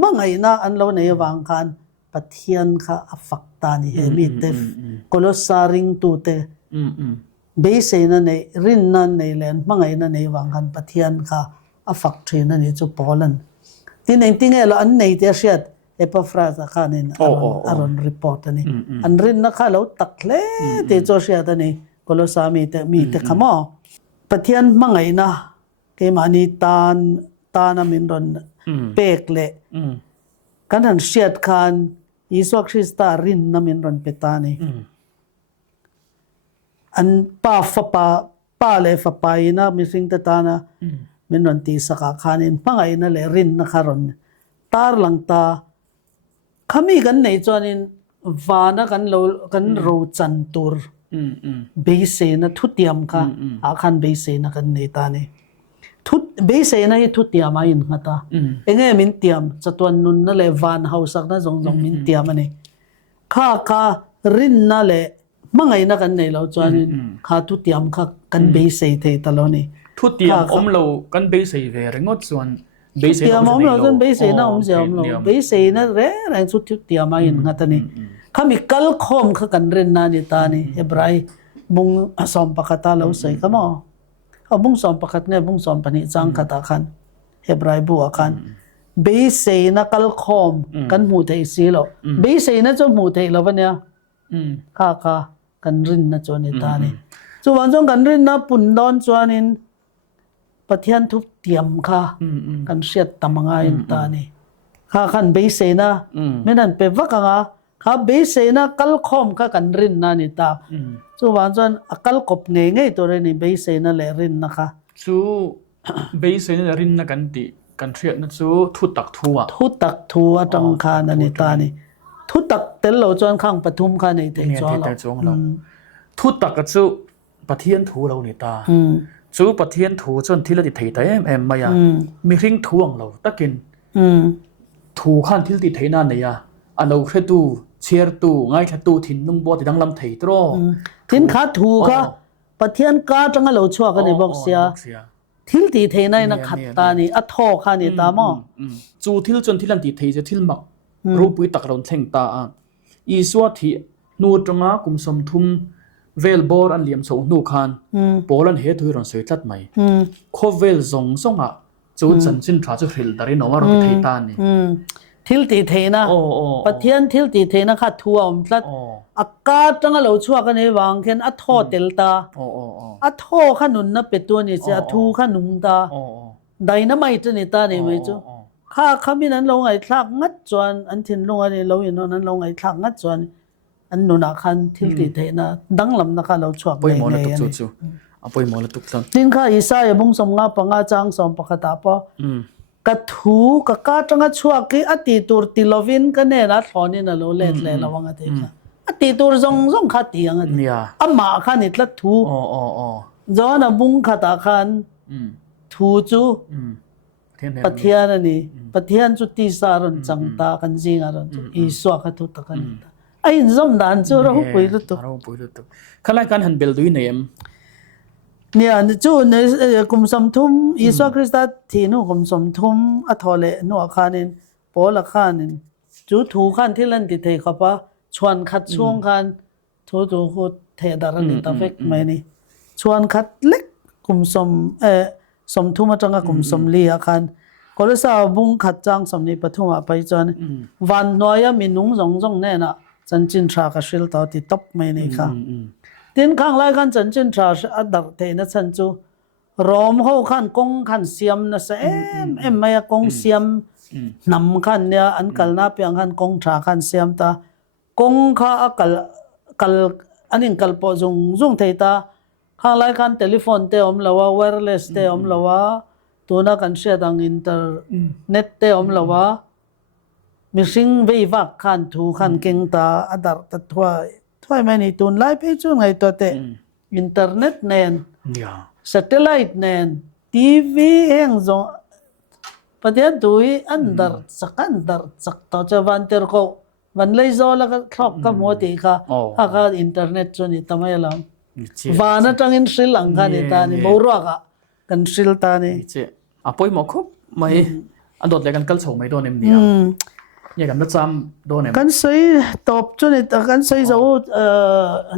มังไงนะอันเราในวางคานปะเทียนค่ะฝักตานี่เฮมิเตฟก็รู้สึกริงตูเตเบสนะในรินนั่นในเลนมังไงนะในวางคานปะเทียนค่ะฝักเทนั่นนี่จุปอลันที่ในที่เราอันในเทียเชียดเอปฟราสข้านี่อารอนรีพอร์ตนี่อันรินนักข้าเราตักเล่เตโจเชียดนี่ก็เราสามีแต่ขมอปะเทียนมังไงนะเกมานีตานามินรอนเปกเละกันหันเชียดคานยิสุคริสตารินนามินรอนเปตานี่อันป้าเลฟปายนะมิสิงตตานะมินรอนตีสกาคานินมังไงนะเลรินนะคารอนตาร์ลังตาขมีกันในจวนินวานะกันโรจันตูร์เบสนะทุติยมค่ะอาคันเบสนะกันในตานี่ทุเบสนะที่ทุติยมาอินงตาเองมินเตียมจัตวันนุนนั่นเลวานเฮาสักนะจงมินเตียมนี่ข้ารินนั่นเลมังไงนะกันในเราจวนินข้าทุติยมข้ากันเบสเทตลอนี่ทุติยมอมเรากันเบสเวรงดส่วนเบสเตียมอมเรากันเบสนะอมเสียอมเราเบสนะแรงสุดทุติยมาอินงตานี่ข้ามีกัลคอมข้ากันเรนนานิตานี่เฮบรายบุงสอมปะกตาเราใส่ขมอเอาบุงสอมปะกตเนี่ยบุงสอมปะนิจังกตาคันเฮบรายบัวคันเบสนะกัลคอมกันหมู่เทสีโลเบสนะจนหมู่เทโลวะเนี่ยข้ากันรินนะจนนิตานี่จวนจงกันรินนะปุ่นดอนจวนินป ปะเทียนทุบเตรียมค่ะกันเสียดตะมังายตานี่ค่ะคันเบเสนะแม่นั่นเปวักงาค่ะเบเสนะกัลคอมค่ะกันรินนานี่ตาจูวานจนอกัลกบเงยตัวเรนี่เบเสนะเลรินนะคะจูเบเสนะรินนะกันติกันเสียดนะจูทุตักทัวจังค่ะนันนี่ตานี่ทุตักเตลโลจวนข้างปทุมค่ะในเตจวเราทุตักก็จูปะเทียนทูเรานี่ตาจูปะเทียนทูจนที่ละติไทยแต่เอ็มมามีริงทวงเราตะกินทูขันที่ติไทยนั่นเนี่ยอันเราแค่ตูเชียร์ตูง่ายแค่ตูถิ่นนุ่งบอติดังลำไทยตรอทิ้นขาทูค่ะปะเทียนกาจังเราชัวกันในบอกเสียทิลตีไทยในนักขัดตานี่อัทอค่ะนี่ตามอจูทิลจนที่ลันติไทยจะทิลมักรูปุยตักเราเท่งตาอีสวดที่นูตรงากุมสมทุมเวลบอร์อันเลียมส่งนูคันโปลันเฮตุรอนสวยจัดไหมโคเวลซงส่งอ่ะจูจันจินทราจุฮิลดาริโนวารติไทยตานี่ทิลตีไทยนะปะเทียนทิลตีไทยนะค่ะทัวมสัดอากาศจังเราชัวกันในวางเข็นอัทอเตลตาอัทอขนุนนะเป็ดตัวนี่จะทูขนุนตาไดนะไม่จะนี่ตานี่ไม่จูข้ามีนั้นลงไอ้ทักงัดจวนอันทินลงอันนี้เราอยู่นั้นลงไอ้ทักงัดจวนอันนุนักขันทิลติเทนะดังลำนักเราชอบเลยไงปอยมอลตุกจังนินข้าอิสายบุ้งสมงาปังอาจางสมปะกตาปอกระทูกะกาจังชัวกีอติตูร์ติลวินกันเนี่ยนะทอนี่นะเราเล่นเลยระวังอะไรค่ะอติตูร์ซงขัดเตียงอันนี้อามาขันนี่ลัดทูจอนะบุ้งขัดขันทูจูปะเทียนนี่ปะเทียนจุดที่สารนจังตากันจริงอะไรอีสวะขัดทุตกันไอ้จอมดันจูเราปุยลุตุขณะการหันเบลดุยเนมเนี่ยจูในกุมสมทุมอีสวะคริสต์ที่นู่กุมสมทุมอัทอเลนู่อาคานินโปลอาคานินจูถูขันที่ลันติเทขปะชวนขัดช่วงขันทูขุดเทดารันติตาเฟกไม่นี่ชวนขัดเล็กกุมสมทุมจังกุมสมลีอาคารก็เลยสาวบุ้งขัดจังสมนิปทุมไปจนวันน้อยมีนุ่งจงแน่น่ะจันจินทรากสิลตาติตบไม่นี่ค่ะดินข้างไล่กันจันจินทราอัดดักเทนะฉันจูรอมเขาขันกงขันเสียมนะเสเอ็มไม่กงเสียมนำขันเนี่ยอันกัลนาเปียงขันกงทราขันเสียมตากงข้ากัลอันนี้กัลปอจงเทตาข้างไล่กันโทรศัพท์เตอมละว่าไวร์เลสเตอมละว่าตัวนักการเสียดังอินเทอร์เน็ตเตอมละว่ามิสิงเววักขันถูขันเก่งตาอัดดักตัดถ้วยไม่นี่ตุนไล่ไปจนไงตัวเตอินเทอร์เน็ตเนนสเตลไลท์เนนทีวีเองจงประเดี๋ยวดูอันดับสักต่อจะวันเตอร์เขาวันเลยโซแล้วก็ครอบกับหัวตีค่ะอาการอินเทอร์เน็ตจนนี่ทำไมล่ะวันนั้นจังอินสิลังกันนี่ตานี่บรัวกันสิลตานี่ปอยหมอคุบไม่อันโดดเลยกันกัลโฉไม่โดนเอ็มเดียอย่างกันจำโดนเอ็มกันใส่ตบจนนี่กันใส่จะ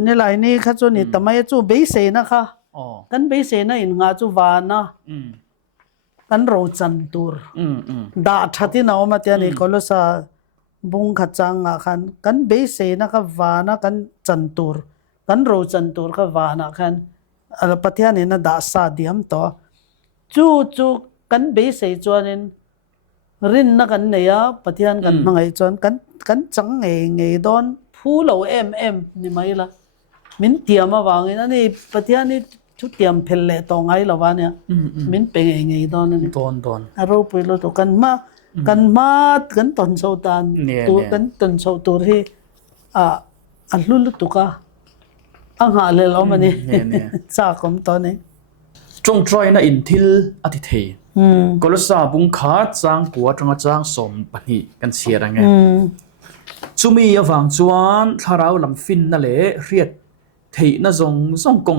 ในหลายนี่ค่ะจนนี่ทำไมจู่เบสเซนะคะกันเบสเซนะอินงาจู่วานะกันโรจันตูร์ดาชัดที่น้องมาเตียนี่ก็รู้สึกบุ้งขัดจังกันเบสเซนะคะวานะกันจันตูร์กันโรจันตูร์ก็วานะกันปะเทียนี่นะดาสาดีมต่อจู่กันเบสเซจวนนี่รินนักกันเนี่ยปะเทียนกันมังไงจนกันจังไงโดนผู้เรานี่ไม่ละมินเตรียมมาวางนี่นี่ปะเทียนนี่ชุดเตรียมเพลเลตองไงละวะเนี่ยมินเป็นไงโดนนี่โดนเราไปเราตัวกันตอนโซตันตัวกันตอนโซตัวที่อันลุ้นตัวก็อังหาเลยเรามันนี่จากคำตอนนี้จงใจนะอินทิลอธิเทก็รู้สึกบุ้งขาดจางกัวจงจางสมปนิกันเสียรังไงจุมียวังจวนทาราลำฟินนั่นแหละเรียดเทน่าจงกง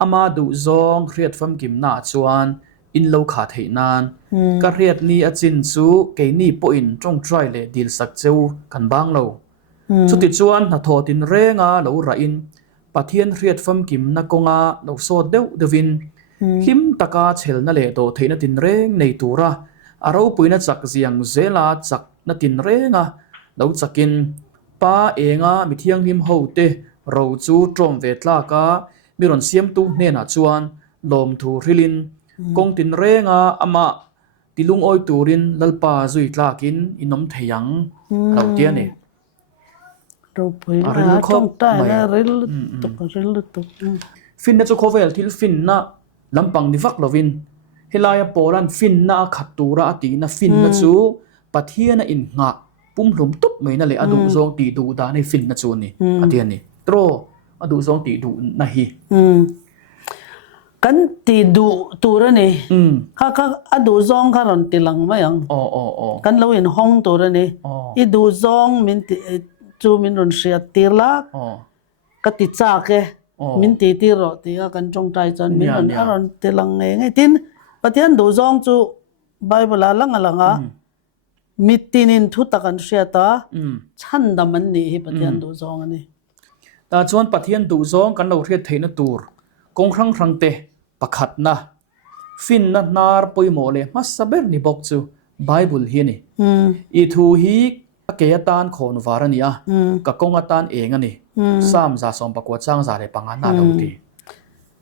อามาดูจงเรียดฟัมกิมนาจวนอินโลขาเทนานก็เรียดนี้อจินซูเกนี่ปอินจงใจเลยดิลสักเจ้ากันบางเราสุดที่จวนนาทอตินเรงาเราระอินปะเทียนเรียดฟัมกิมนักกงเราโซเดวเดวินหิมตะกาเชลนั่นแหละโตเทนตินเร่งในตัวระเราปุยนัดจักเสียงเซลาจักนัดตินเร่งเราจักินป้าเองมีเที่ยงหิมหูเตเราจูตรมเวทลากามีรอนเสียมตูเนน่าจวนลมทูริลิน kong tin renga ama tilung oi turin lalpa zui tlakin inom theyang lo tia ni เราไปจ้องใต้นะริลตุกฟินนะจุโคเวลทิลฟินนะลำปังดิฟักลวินเฮลายาโปลันฟินนะขัดตูระตีนะฟินนะจูปะเทียนะอินงะปุ่มหลุมตุบไม่นั่นเลยอดูซองตีดูดาในฟินนะจูนี่อเทียนนี่โตรอดูซองตีดูนะฮีกันตีดูตัวนี่ข้าอดูซองข้ารอนตีหลังไม่ยังกันเราเห็นห้องตัวนี่อีดูซองมินจูมินรอนเสียตีลักก็ติดจากแกมินตีตีรอตีกันจงใจจนมินรอนตีหลังเองไอ้ทินปะเทียนดูซองจูไบเบิลลังอะไรงะมิตินินทุตกันเสียตาฉันดำมันนี่ปะเทียนดูซองอันนี้แต่จวนปะเทียนดูซองกันเราเรียกเทนตูร์กงครั้งครั้งเตะปะขัดนะฟินนะนาร์ปุยโมเลมาสเบอร์นี่บอกจูไบเบิลเฮียนี่อีทูฮีเกียตานโคนวาระนี่อ่ะกับกงตานเองอันนี้สามจ่าสองประกวดจ้างจ่าเลยปังงานน่าดูดี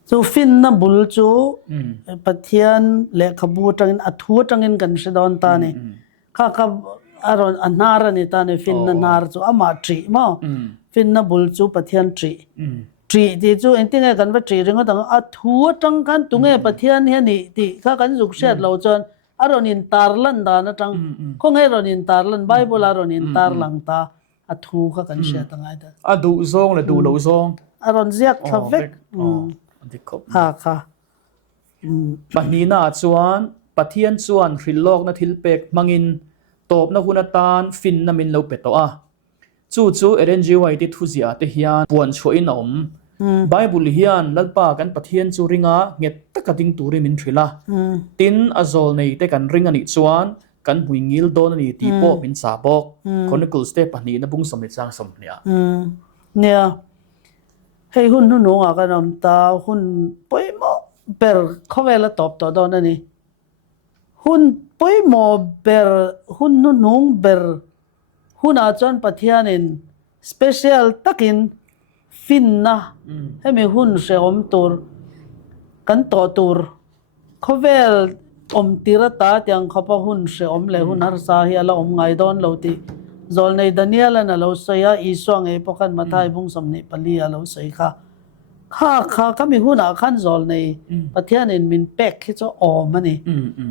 จูฟินนะบุลจูปะเทียนเละขบูจังอินอัทัวจังอินกันสิดอนตานี่ข้ากับอารอนอันนาร์นี่ตานี่ฟินนะนาร์จูอามาทรีมั้งฟินนะบุลจูปะเทียนทรีที่จูเอ็นติงกันว่าทรีเรื่องก็ต้องอัทัวจังกันตุงเอปะเทียนเฮียนี่ที่ข้ากันสุกเสียดเราจนอารอนินตาร์ลันดานะจังคงให้รอนินตาร์ลันไบเบิลอารอนินตาร์ลังตาอัทัวข้ากันเสียตั้งไงเด้อดูซองเลยดูเราซองอารอนเซียกทเวกค่ะปะนีน่าจวนปะเทียนจวนริลโลกนะทิลเป็กมังอินตบนะหุนตานฟินนะมินเลวเป็ดตัวจู่เอเรนจิไว้ที่ทุจิอาเทียนปวนช่วยนมไบเบิลเฮียนลัลปากันปะเทียนจูริงาเงตกะติงตูริมินทริลาตินอโซลในเตกันริงานิจวนกันหุยงิลโดนนี่ตีโปมินสาบอกคนนึกสเตปนี้นะบุ้งสมิจางสมเนี่ยให้หุ่นหนูกันน้ำตาหุ่นป่วยหมอเปอร์เขาเวลาตอบต่อตอนนี้หุ่นป่วยหมอเปอร์หุ่นหนูเปอร์หุ่นอาจารย์ปะเทียนินสเปเชียลตักินฟินนะให้มีหุ่นเสียอมตัวกันต่อตัวเขาเวลตีระตาที่ยังเขาพอหุ่นเสียอมเลยหุ่นฮาร์ซาฮิอาละไงดอนเราตีจอลในดานิเอลนะเราใส่อีสวงพวกกันมาท้ายบุ้งสมนิปลีเราใส่ข้าก็มีหุ่นอาคันจอลในประเทศนี้มินเป็กที่จะออมันนี่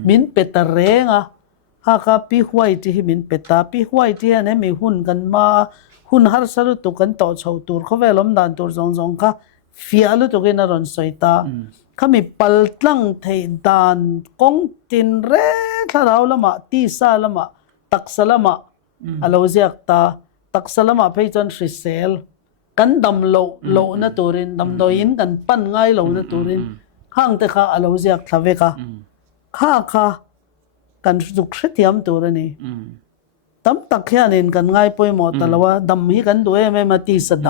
มินเป็ดตะเรงข้าปีห้วยที่มินเป็ดตาปีห้วยที่นี่มีหุ่นกันมาหุ่นฮาร์สรุตุกันต่อชาวตัวเขาเวลาดานตัวจงข้าฟิอาลุตุกันนรอนใส่ตาข้ามีปัลตังเทดานกงตินเร่ถ้าเราละมาตีซาละมาตักสละมาเราเรียกตาตักสละมาไปจนสิเซลกันดำโลนะตัวรินดำโดยินกันปั้นง่ายโลนะตัวรินข้างแต่ข้าเราเรียกทวีข้ากันสุขเสียมตัวนี้ตั้มตักแค่นี้กันง่ายป่วยหมดแต่ละว่าดำให้กันด้วยไม่มาตีสด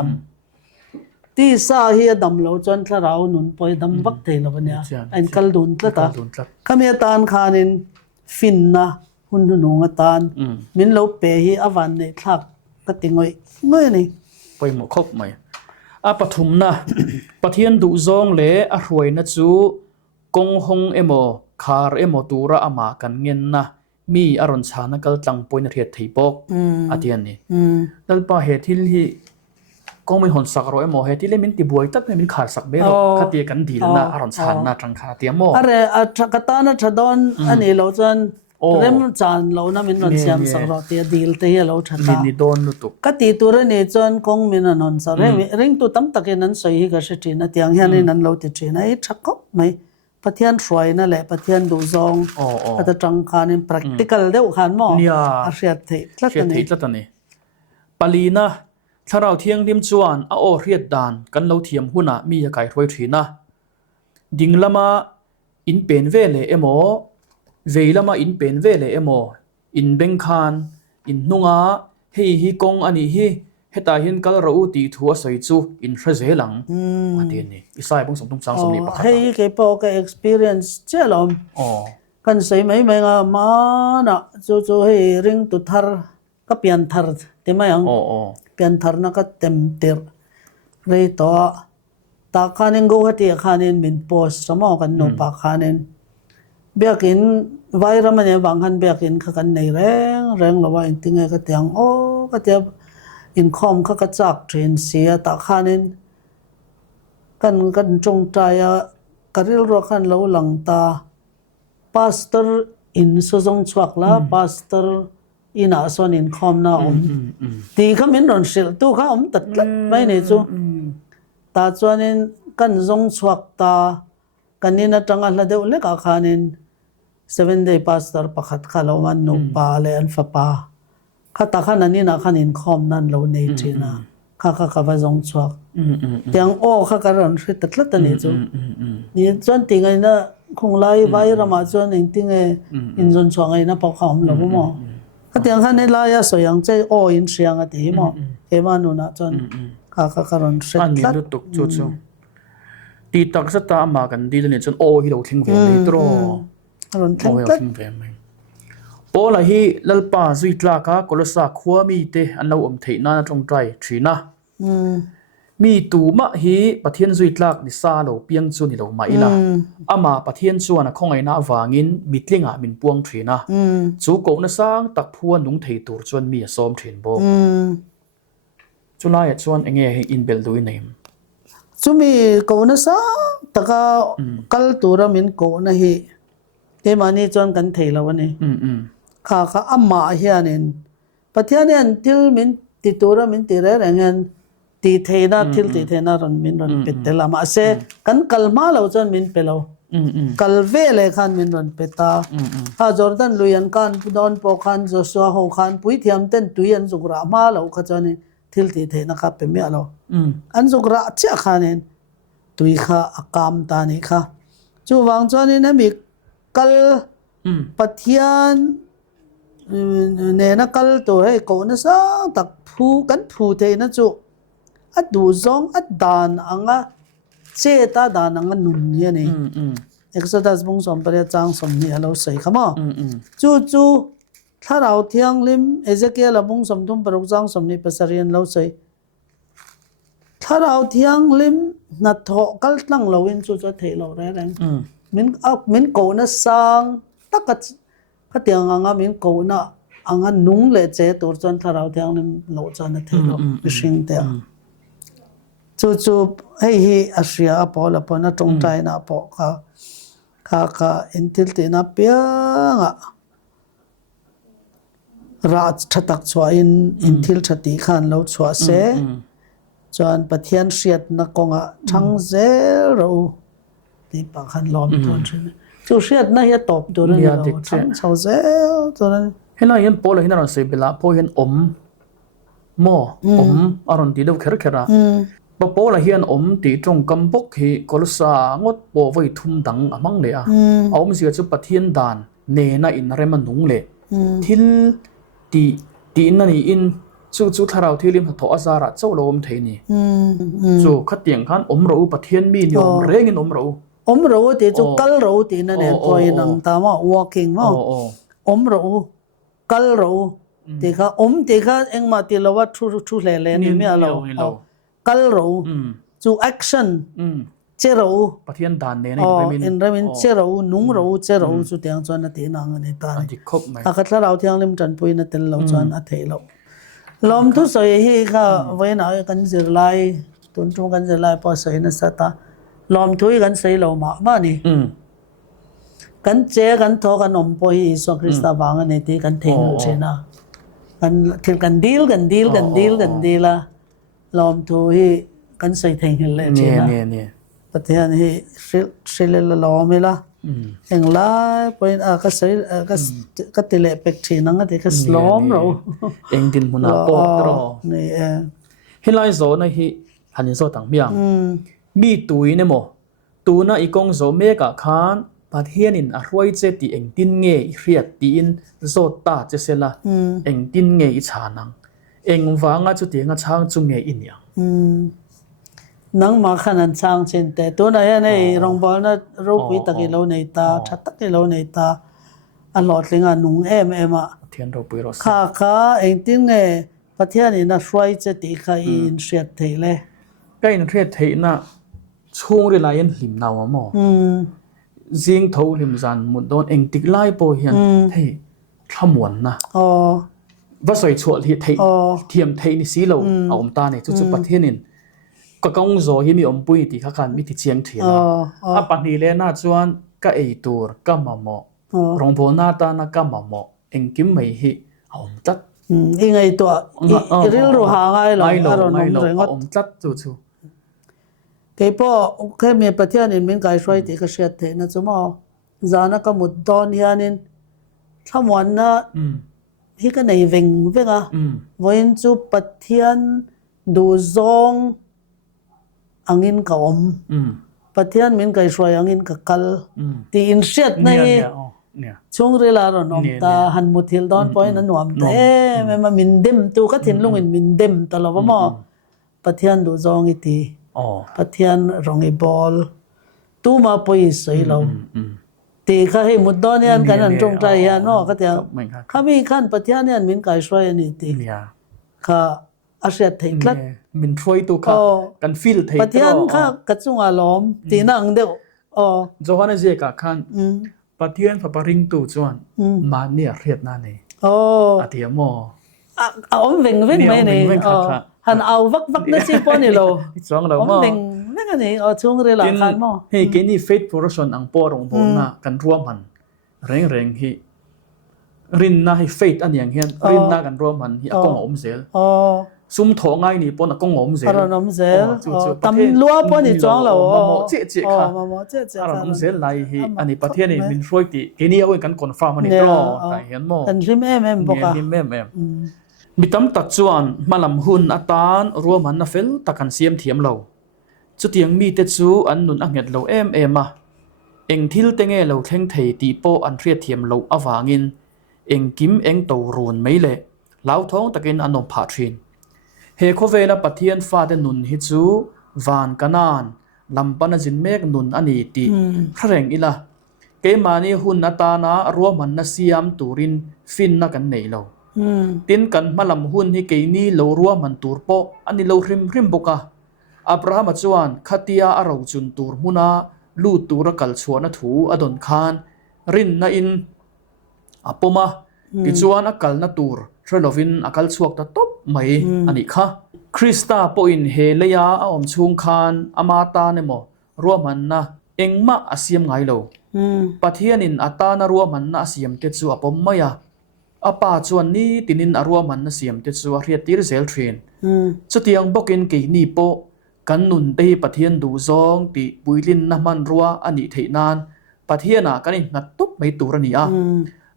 ำตีซาเฮียดำโลจนถ้าเราหนุนป่วยดำวักเทลวันนี้ไอ้กัลดุนตละตาข้ามีตานขานินฟินนะหุ่นหนูงตานมินเราเปย์อวันในทักก็ติงไว้เมื่อนี่ไปหมดครบไหมปฐุมนะปะเทียนดูซองเล่รวยนะจูกงหงโมคาร์โมตูระอามากันเงินนะมีอารมณ์ชานะกัลตังปอยนเทียไทยปอกอาเทียนนี่ดัลปาเหตุที่ก็ไม่หนสักร้อยโมเหตุที่เล่มินติบวยตักเนี่ยมินขาดสักเบลคตีกันดีแล้วนะอารมณ์ชานะจังขาเตียโมอะไรกตานะชดอนอันนี้เราจนเริ่มจานเรานะมินนนเสียมสักรอเตียดีลเตียเราชัดมินนี่โดนลุตุกติตัวนี้จนคงมินนนสักเร่งตัวตั้มตะเกนั้นสวยก็เสถียรนะเตียงเฮียนี่นั้นเราติดเจนะไอ้ชักก็ไม่ปะเทียนสวยนั่นแหละปะเทียนดูซองอาจจะจังคานี่ practical เดี๋ยวขันหม้อเสียเถิดตันนี่ปาลีนะถ้าเราเที่ยงริมจวนโอเรียดดานกันเราเทียมหุ่นมียาไก่รวยถีนะดิ่งละมาอินเป็นเวเลโมเวลามาอินเป็นเวเลโมอินเบงคานอินนุงาเฮีกงอันนี้เฮตาหินกัลเราตีทัวใส่จูอินเทรเซลังมาเดียนนี่อิสายบุ้งสมตุ้งสังสมนิปะเฮ้ยเก็บพอกับ experience เจ้าลมกันใส่ไม่งามานะจู่ๆให้เร่งตุทาร์ก็เปลี่ยนทาร์เต็มยังเปลี่ยนทาร์นักเต็มเตอร์เรื่องต่อตาขานินกูฮัตยาขานินมินโพสสมองกันโนปาขานิน เบียกินไว้รำมันเนี่ยบางคันเบียกินเขากันในแรงเราว่าอินติงไงก็เตียงโอ้ก็เตียอินคอมเขาก็จักเทรนเสียตาขานินกันจงใจกระเริลรัวขันเราหลังตาพาสเตอร์อินสุจงชวักละพาสเตอร์อินอาสอนอินคอมนะตีเขาเหมือนรอนเชลตู้เขาตัดลัดไม่เนี่ยจูตาจวนนินกันจงชวักตากันนี่นะจังอะไรเดี๋ยวเล็กอาคานิน7 day pastor ประคัดข้าเรามันนุปาเลยอันฟ้าปาข้าตาข้านั่นนี่นะข้าอินคอมนั่นเราในจีน่ะข้าข้าไปจงชวักเตียงโอ้ข้าการันเสตัดลัดตัวนี้จูนี่จวนติงไงนะคงไล่ไว้รามาจวนอินติงไงอินจนชวักไงนะพอเขาเราบ่มอข้าเตียงข้าในลายสวยงใจโอ้อินเสียงอ่ะที่มอเอมานุนะจวนข้าการันเสตัดลัดตุกจูตีตักสตามากันดีเลยจนโอ้ฮิโรทิ้งเวนี่ตรอโอ้ฮิโรทิ้งเวมั้ยปอละฮีลลปาซุยตลากะกอลสาขัวมีเตอันเราอมเทนาจงใจทรีนะมีตูมะฮีปะเทียนซุยตลากดิซาโลเปียงซุนี่โลมาอีละอามาปะเทียนส่วนของไอ้นาวางินมิตลิงะมินปวงทรีนะจูโกนะสร้างตักพัวนุงเทตูจวนมีซ้อมทรีนโบจุลายจวนเองเฮอินเบลดูอินเนมจุมีโกนะซะตะกะกัลตูรามินโกนะฮีเอมานี่จวนกันเทลาวนี่ข้าอัมมาเฮียนินปะเทียนนทิลมินติตูรามินติเรแรงนติเทนะทิลติเทนะรันมินรันเปตเตลามาเซกันกัลมาลาวจวนมินเปลาวกัลเวเลคันมินรันเปตาฮาจอร์ดันลุยันคันดอนปอคันโจชัวโฮคันปุยเทียมเต็นตุยันซุกรามาลาวขจานิทิลติเทนะครับเป็นเมียลาวอันซุกราเจ้าคันินตุยข้าอากามตานิข้าจูวังจวนนี่นะมีกัลปะเทียนเนนักกัลตัวให้โกนะซะตักผู้กันผู้เทนะจูอัดดูซองอัดดานอังะเจตาดานอังะนุนเนี่ยนี่เอกซ์ดัสบุงสมปริยจางสมนี่เราใส่ขมาจูถ้าเราเที่ยงลิมเอเจเกียลบุงสมทุมปรุกจางสมนี่ภาษาเรียนเราใส่ถ้าเราเที่ยงลิมนัดทอกัลตั้งเราเว้นจูจะเทเราแรงมินโกนะสังตักก็เตียงงามินโกนะงานุ่งเลเจตัวจนถ้าเราเตียงนิมโลจนเทโลชิงเตียจูให้อาเซียพอละพอนะจงใจนะพอค่ะอินทิลตินะเปียงราชตักชัวอินทิลชติขันเราชัวเสจนปะเทียนเสียดนักกงทั้งเซเราที่ปากขันล้อมตัวใช่ไหมจูเสียดน่าจะตอบตัวนั้นเราทั้งชาวเซลตัวนั้นเห็นอะไรเห็นโปเลยเห็นอะไรสิเวลาโปเห็นหม้ออารมณ์ตีเดียวเคระปะโปเลยเห็นตีตรงกำปกเหกอลสางดโปไว้ทุ่มดังมั่งเลยเอาเสียจุปะเทียนดานเนน่าอินอะไรมันนุ่งเลยทิลตีนั่นอินจูถ้าเราที่ริมถออาซาระเจ้าโลมเทนี่จูขัดเตียงขันเราปะเทียนมีนิยมเร่งินเราตีจูกัลเราตีนั่นเองตัวนังตามว่า walking ว่าเรากัลเราตีค่ะตีค่ะเอ็งมาตีเราว่าทุเล่นี่ไม่เอากัลเราจู action เจ้าเราปะเทียนดานเนี่ยอินเรมินเจ้าเรานุ่งเราเจ้าเราจูเตียงจวนนั่นตีนังนี่ตานี่ถ้าขัดเราเที่ยงริมจันปุยนั่นตีเราจวนอัฐเเราลมทุสอยให้ค่ะไว้หน่อยกันจะไล่ตุนจุงกันจะไล่พอสอยนั่นสัตว์ลมทุยกันใส่เรามาบ้านี่กันเจกันทอกันอมปอยสุคริสต์บางอันนี้ที่กันเทงใช่นะกันถึงกันดีลละลมทุยกันใส่เทงเลยใช่นะประเทศนี้สิเลละลมละเองไล่ไปก็ใส่ก็ติเลเป็กชีนังก็ติก็สลอมเราเองดินมุนาโปตรอนี่เฮลัยโซนะฮิหันโซต่างเมียงมีตุยเนี่ยโมตูน่ะอีกงโซเมกะคานประเทศนินอรวยเจติเองตินเงยเรียดตีนโซตาเจเซละเองตินเงยอิชานังเองวางจุดเตียงช้างจุงเงยอินยังนังมาขนาดช้างเช่นแต่ตัวไหนเนี่ยรองบอลน่ะรูปวิตกิโลในตาชัดตกิโลในตาอันหลอดลิงอ่ะนุ่งเอ็มอ่ะเทียนรูปวิโรสข้าเองตินเงยประเทศนี้น่ะช่วยเจติข้าอินเสียดเทเลยใกล้นักเรียนเทน่ะช่วงเวลายันหิมนาวมอ jing tho lim zan mun don eng tik lai po hian thei thamwan na อ๋อ ว่าสวยชวลที่เทียมไทยนี่สีเราเอาตาเนี่ยจุดประเทศนินก็กงโซที่มีอมปุยที่ข้ากันมีที่เชียงเทียนอ่ะปัจจุบันน่าจวนก็ไอตัวก็มาหมอรองพลหน้าตานะก็มาหมอเอ็งกิมไม่ฮิเอาจัดอีไงตัวริลรูหาไงหรอไม่หรอกเอาจัดจู่เก็บพอแค่มีประเทศนินมีการช่วยที่ก็เสียเทนะจุ๊มอ่ะจานะก็มุดตอนเฮียนินทั้งวันนะที่ก็ในเวงอ่ะวันจุประเทศดูซองอังอินกับอมประเทศมีการช่วยอังอินกับกัลที่อินเสียดในช่วงเวลาเราหนอมตาหันมุทิลตอนปอยนั้นหนอมแต่แม่มามินเดมตัวก็ถิ่นลุงมินเดมตลอดว่าหมอประเทศดูซองอีทีประเทศรองอีบอลตู้มาปอยสวยเราตีข้าให้มุดดอนยันกันอันจงใจยันเนาะก็แต่ข้ามีขั้นประเทศยันมินกายช่วยนี่ตีข้าอาเซียไทยคลัดมินช่วยตัวข้ากันฟิลไทยประเทศข้ากระจุงอารมณ์ตีนั่งเดียวโจฮันเจกะขันประเทศพปริงตูจวนมาเนี่ยเรียดนั่นเองอาทิยมเอาเวงไหมเนี่ยหันเอาวักนั่นสิปอนี่เราเวงนั่นนี่ช่วงเวลาขันมั้งเฮ้ยกินนี่เฟซโปรชนอังปอรงบนน่ะกันรวมมันเร่งฮิรินน่ะให้เฟซอันอย่างเงี้ยรินน่ะกันรวมมันฮิอากงอมเซลซุ่มโถง่ายนี่ปนอากงอมเซลอมเซลตำลัวปอนี่จ้องเราเจ๊ค่ะอมเซลไลฮิอันนี้ประเทศนี่มินช่วยติกินนี่เอาไว้กันคอนเฟิร์มมันนี่ก็แต่เห็นมั้งอันริมบอกอ่ะมีตั้มตัดจวนมาลำหุ่นอัตานรวมมันน่ะเฟลตะกันเสียมเทียมเราจุดยังมีเตจูอันนุนอังเงดเรามาเอ็งทิลเตงเอเราแข่งไทยตีโปอันเทียเทียมเราอวางินเอ็งกิมเอ็งโตรูนไม่เละเหล่าท้องตะกินอันนมผาทรินเฮโคเวลปะเทียนฟาเดนุนฮิจูวานกันนานลำปันจินเมกนุนอันนี้ตีแข่งอีละเกมานีหุ่นอัตานารวมมันน่ะเสียมตูรินฟินนักันไหนเราตินกันมาลำหุ่นที่เกนี่เรารวมมันตูร์โปอันนี้เราริมบกะอับราฮัมจวนขัตยาอาราวจุนตูร์มุนาลูตูระกัลชวนถูอดอนคานรินนาอินอปมากิจวนอกัลนาตูร์เทรลวินอกัลชวกตะตบไม่อันนี้ค่ะคริสตาปอินเฮเลียอมชุงคานอามาตาเนโมรวมมันนะเอ็งมาอาเซียมไงเราปะเทียนินอัตานารวมมันนะอาเซียมเตจูอปมไม่อาป่าจวนนี้ตินินอารวมมันนะเซียมเตจูเรียตีร์เซลเทรนจุดยังบกินกีนีโปกันนุนเตปะเทียนดูซองติปุยลินน้ำมันรัวอันนี้เทนานปะเทียนากันนี่งัดตุบไม่ตูรนี่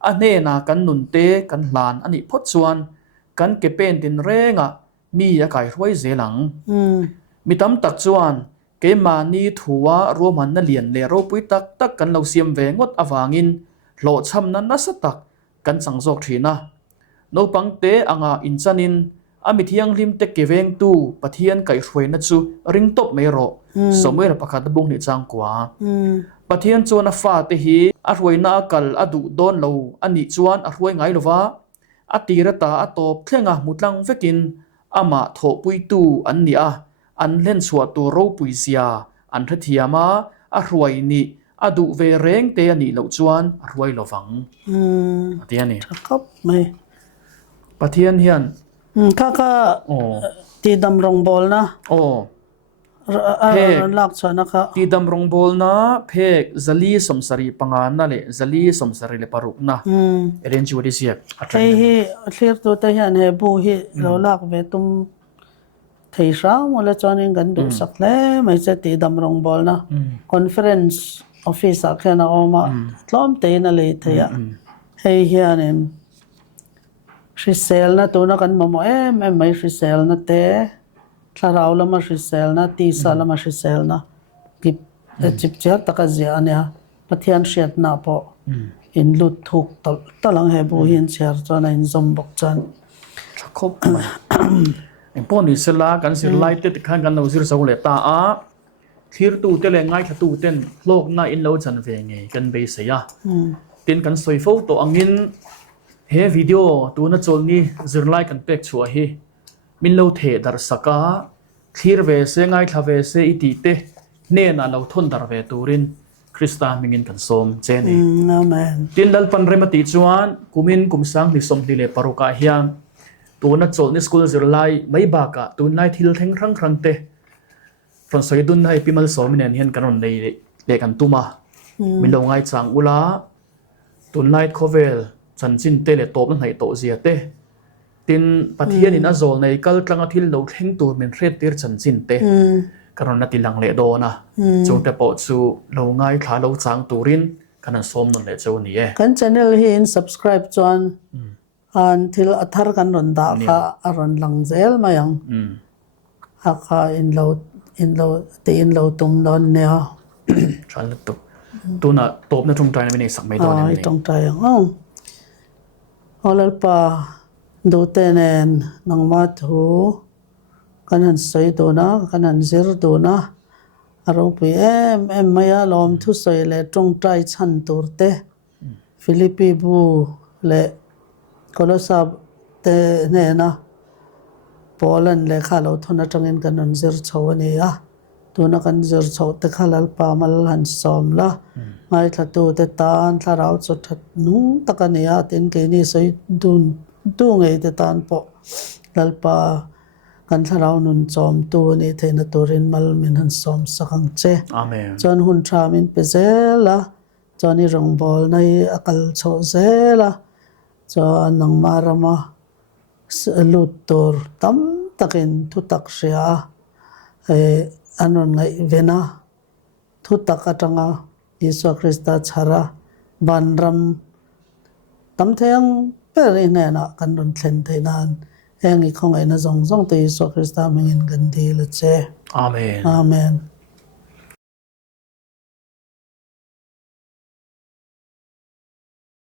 อันเนนากันนุนเตกันหลานอันนี้พดส่วนกันเก็บเป็นตินเร่งมียาไก่รวยเจหลังมีตั้มตักจวนเกมานีถัวรวมมันนั่นเลียนเลโรปุยตักกันเราเสียมแหวงดอวางินโหลดช้ำนั้นนัสตักกันสังโศกทีนะโนปังเตอ่างอินจันินอามิเทียงริมเตกเกเวงตูปะเทียนไก่ช่วยนัจูริงตบไม่รอสมัยเราประกาศบุงนิจังกว่าปะเทียนจวนฟ้าเตหีอรวยนากัลอดุดอนเราอันนี้จวนอรวยไงลวะอตีระตาอตบเครื่องมุดลังเฟกินอามาโถปุยตูอันนี้อันเล่นสวดตัวรูปุยเสียอันทัดเทียมาอรวยนี่อดุเวเรงเตอันนี้เราจวนอรวยเราฟังเทียนนี่ครับไม่ปะเทียนเฮียนข้าตีดำรงบอลนะเพกลักษณะค่ะตีดำรงบอลนะเพกจลีสมสรีปังานนั่นแหละจลีสมสรีเลปารุนะเรนจูดิเซียเฮ้ยเทียบตัวแต่เห็นเฮบูฮีเราลักเวตุมเทียสาวมาแล้วจอนิงกันดูสักเล่ไม่ใช่ตีดำรงบอลนะคอนเฟอเรนซ์ออฟฟิศสักแค่นั้นออกมาล้อมเตนอะไรเทียเฮ้ยเฮียเนี่ยชิเซลนะตัวนักการมั่วไม่ชิเซลนะเตะถ้าเราละมาชิเซลนะตีสาละมาชิเซลนะกิบจิบเจ้าตะกะเจียเนี่ยปะเทียนเชียดนาพออินลุดทุกตะลังเฮบูหินเชียร์จนอินซอมบกจันครบไอ้พวกนี้เสลากันสิไลท์ติดขันกันเราสิรสกุลตาทีรตูเตเลง่ายขตูเต้นโลกน่าอินโลจันเวงไงกันเบสยาตินกันสวยฟูตัวอังินเฮวิดีโอตัวนั้นจนนี่จะไล่กันเป็กชัวเฮมินเราเทดาร์สกาคลีร์เวเซง่ายทาเวเซอิติเตเนน่าเราทนดาร์เวตูรินค คริสตามิงินกันสมเจนี่ Amen ตินดัลปันเรมติจวนกุมินกุมสังนิสมดิเลปารุกาเฮียมตัวนัดโจนิสกุลซิรไลไม่บากะตัวนายทิลเทงครั้งเตฟรอนสอยดุนให้พิมัลสอมิเนนเฮียนกันในเลกันตุมามิลงไงจังอุลาตัวนายโคเวลจันจินเตเลตบนั่นให้โตเสียเตตินปะเทียนินาโจในกัลตรังอาทิลโลเทงตัวมินเรตติรจันจินเตกันนัดติลังเลโดนะจงแต่ปอจูลงไงขาโลจังตูรินกันสมนั่นเลโจนี่เอ kan channel hi in subscribe chuan an thil athar kan ron da kha aron lang zel mayang ha kha in lo tum don ne ha ฉันตุตัวน่ะตบในตรงใจนั่นไม่ได้สักไม่ตัวนี่ ai tong tai ang olal pa do tenen nang ma thu kan han soi do na kan han zir do na aro pi em maya lom thu soi le tong tai chan tur te philippi bu le kolosa te ne na poland le kha lo thona tangin kan han zir chawani a tuna kan zir chaw te khalal pa mal han som la ngai thla tu te tan thla rau chu that nu takania tin ke ni soi dun tu ngai te tan po lal pa kan thla rau nun chom tu ni theina turin mal min han som sakang che อาเมน chon hun tha min pe zela choni rong bol nai akal cho zela cho nang marama lut tur tam takin thu tak sia anon ngai vena thu tak atanga Yesu Krista chara banram tam theng peri ne na kan ron thlen theinan engi khongai na zong zong te Yesu Krista mingin gandi le che อาเมน amen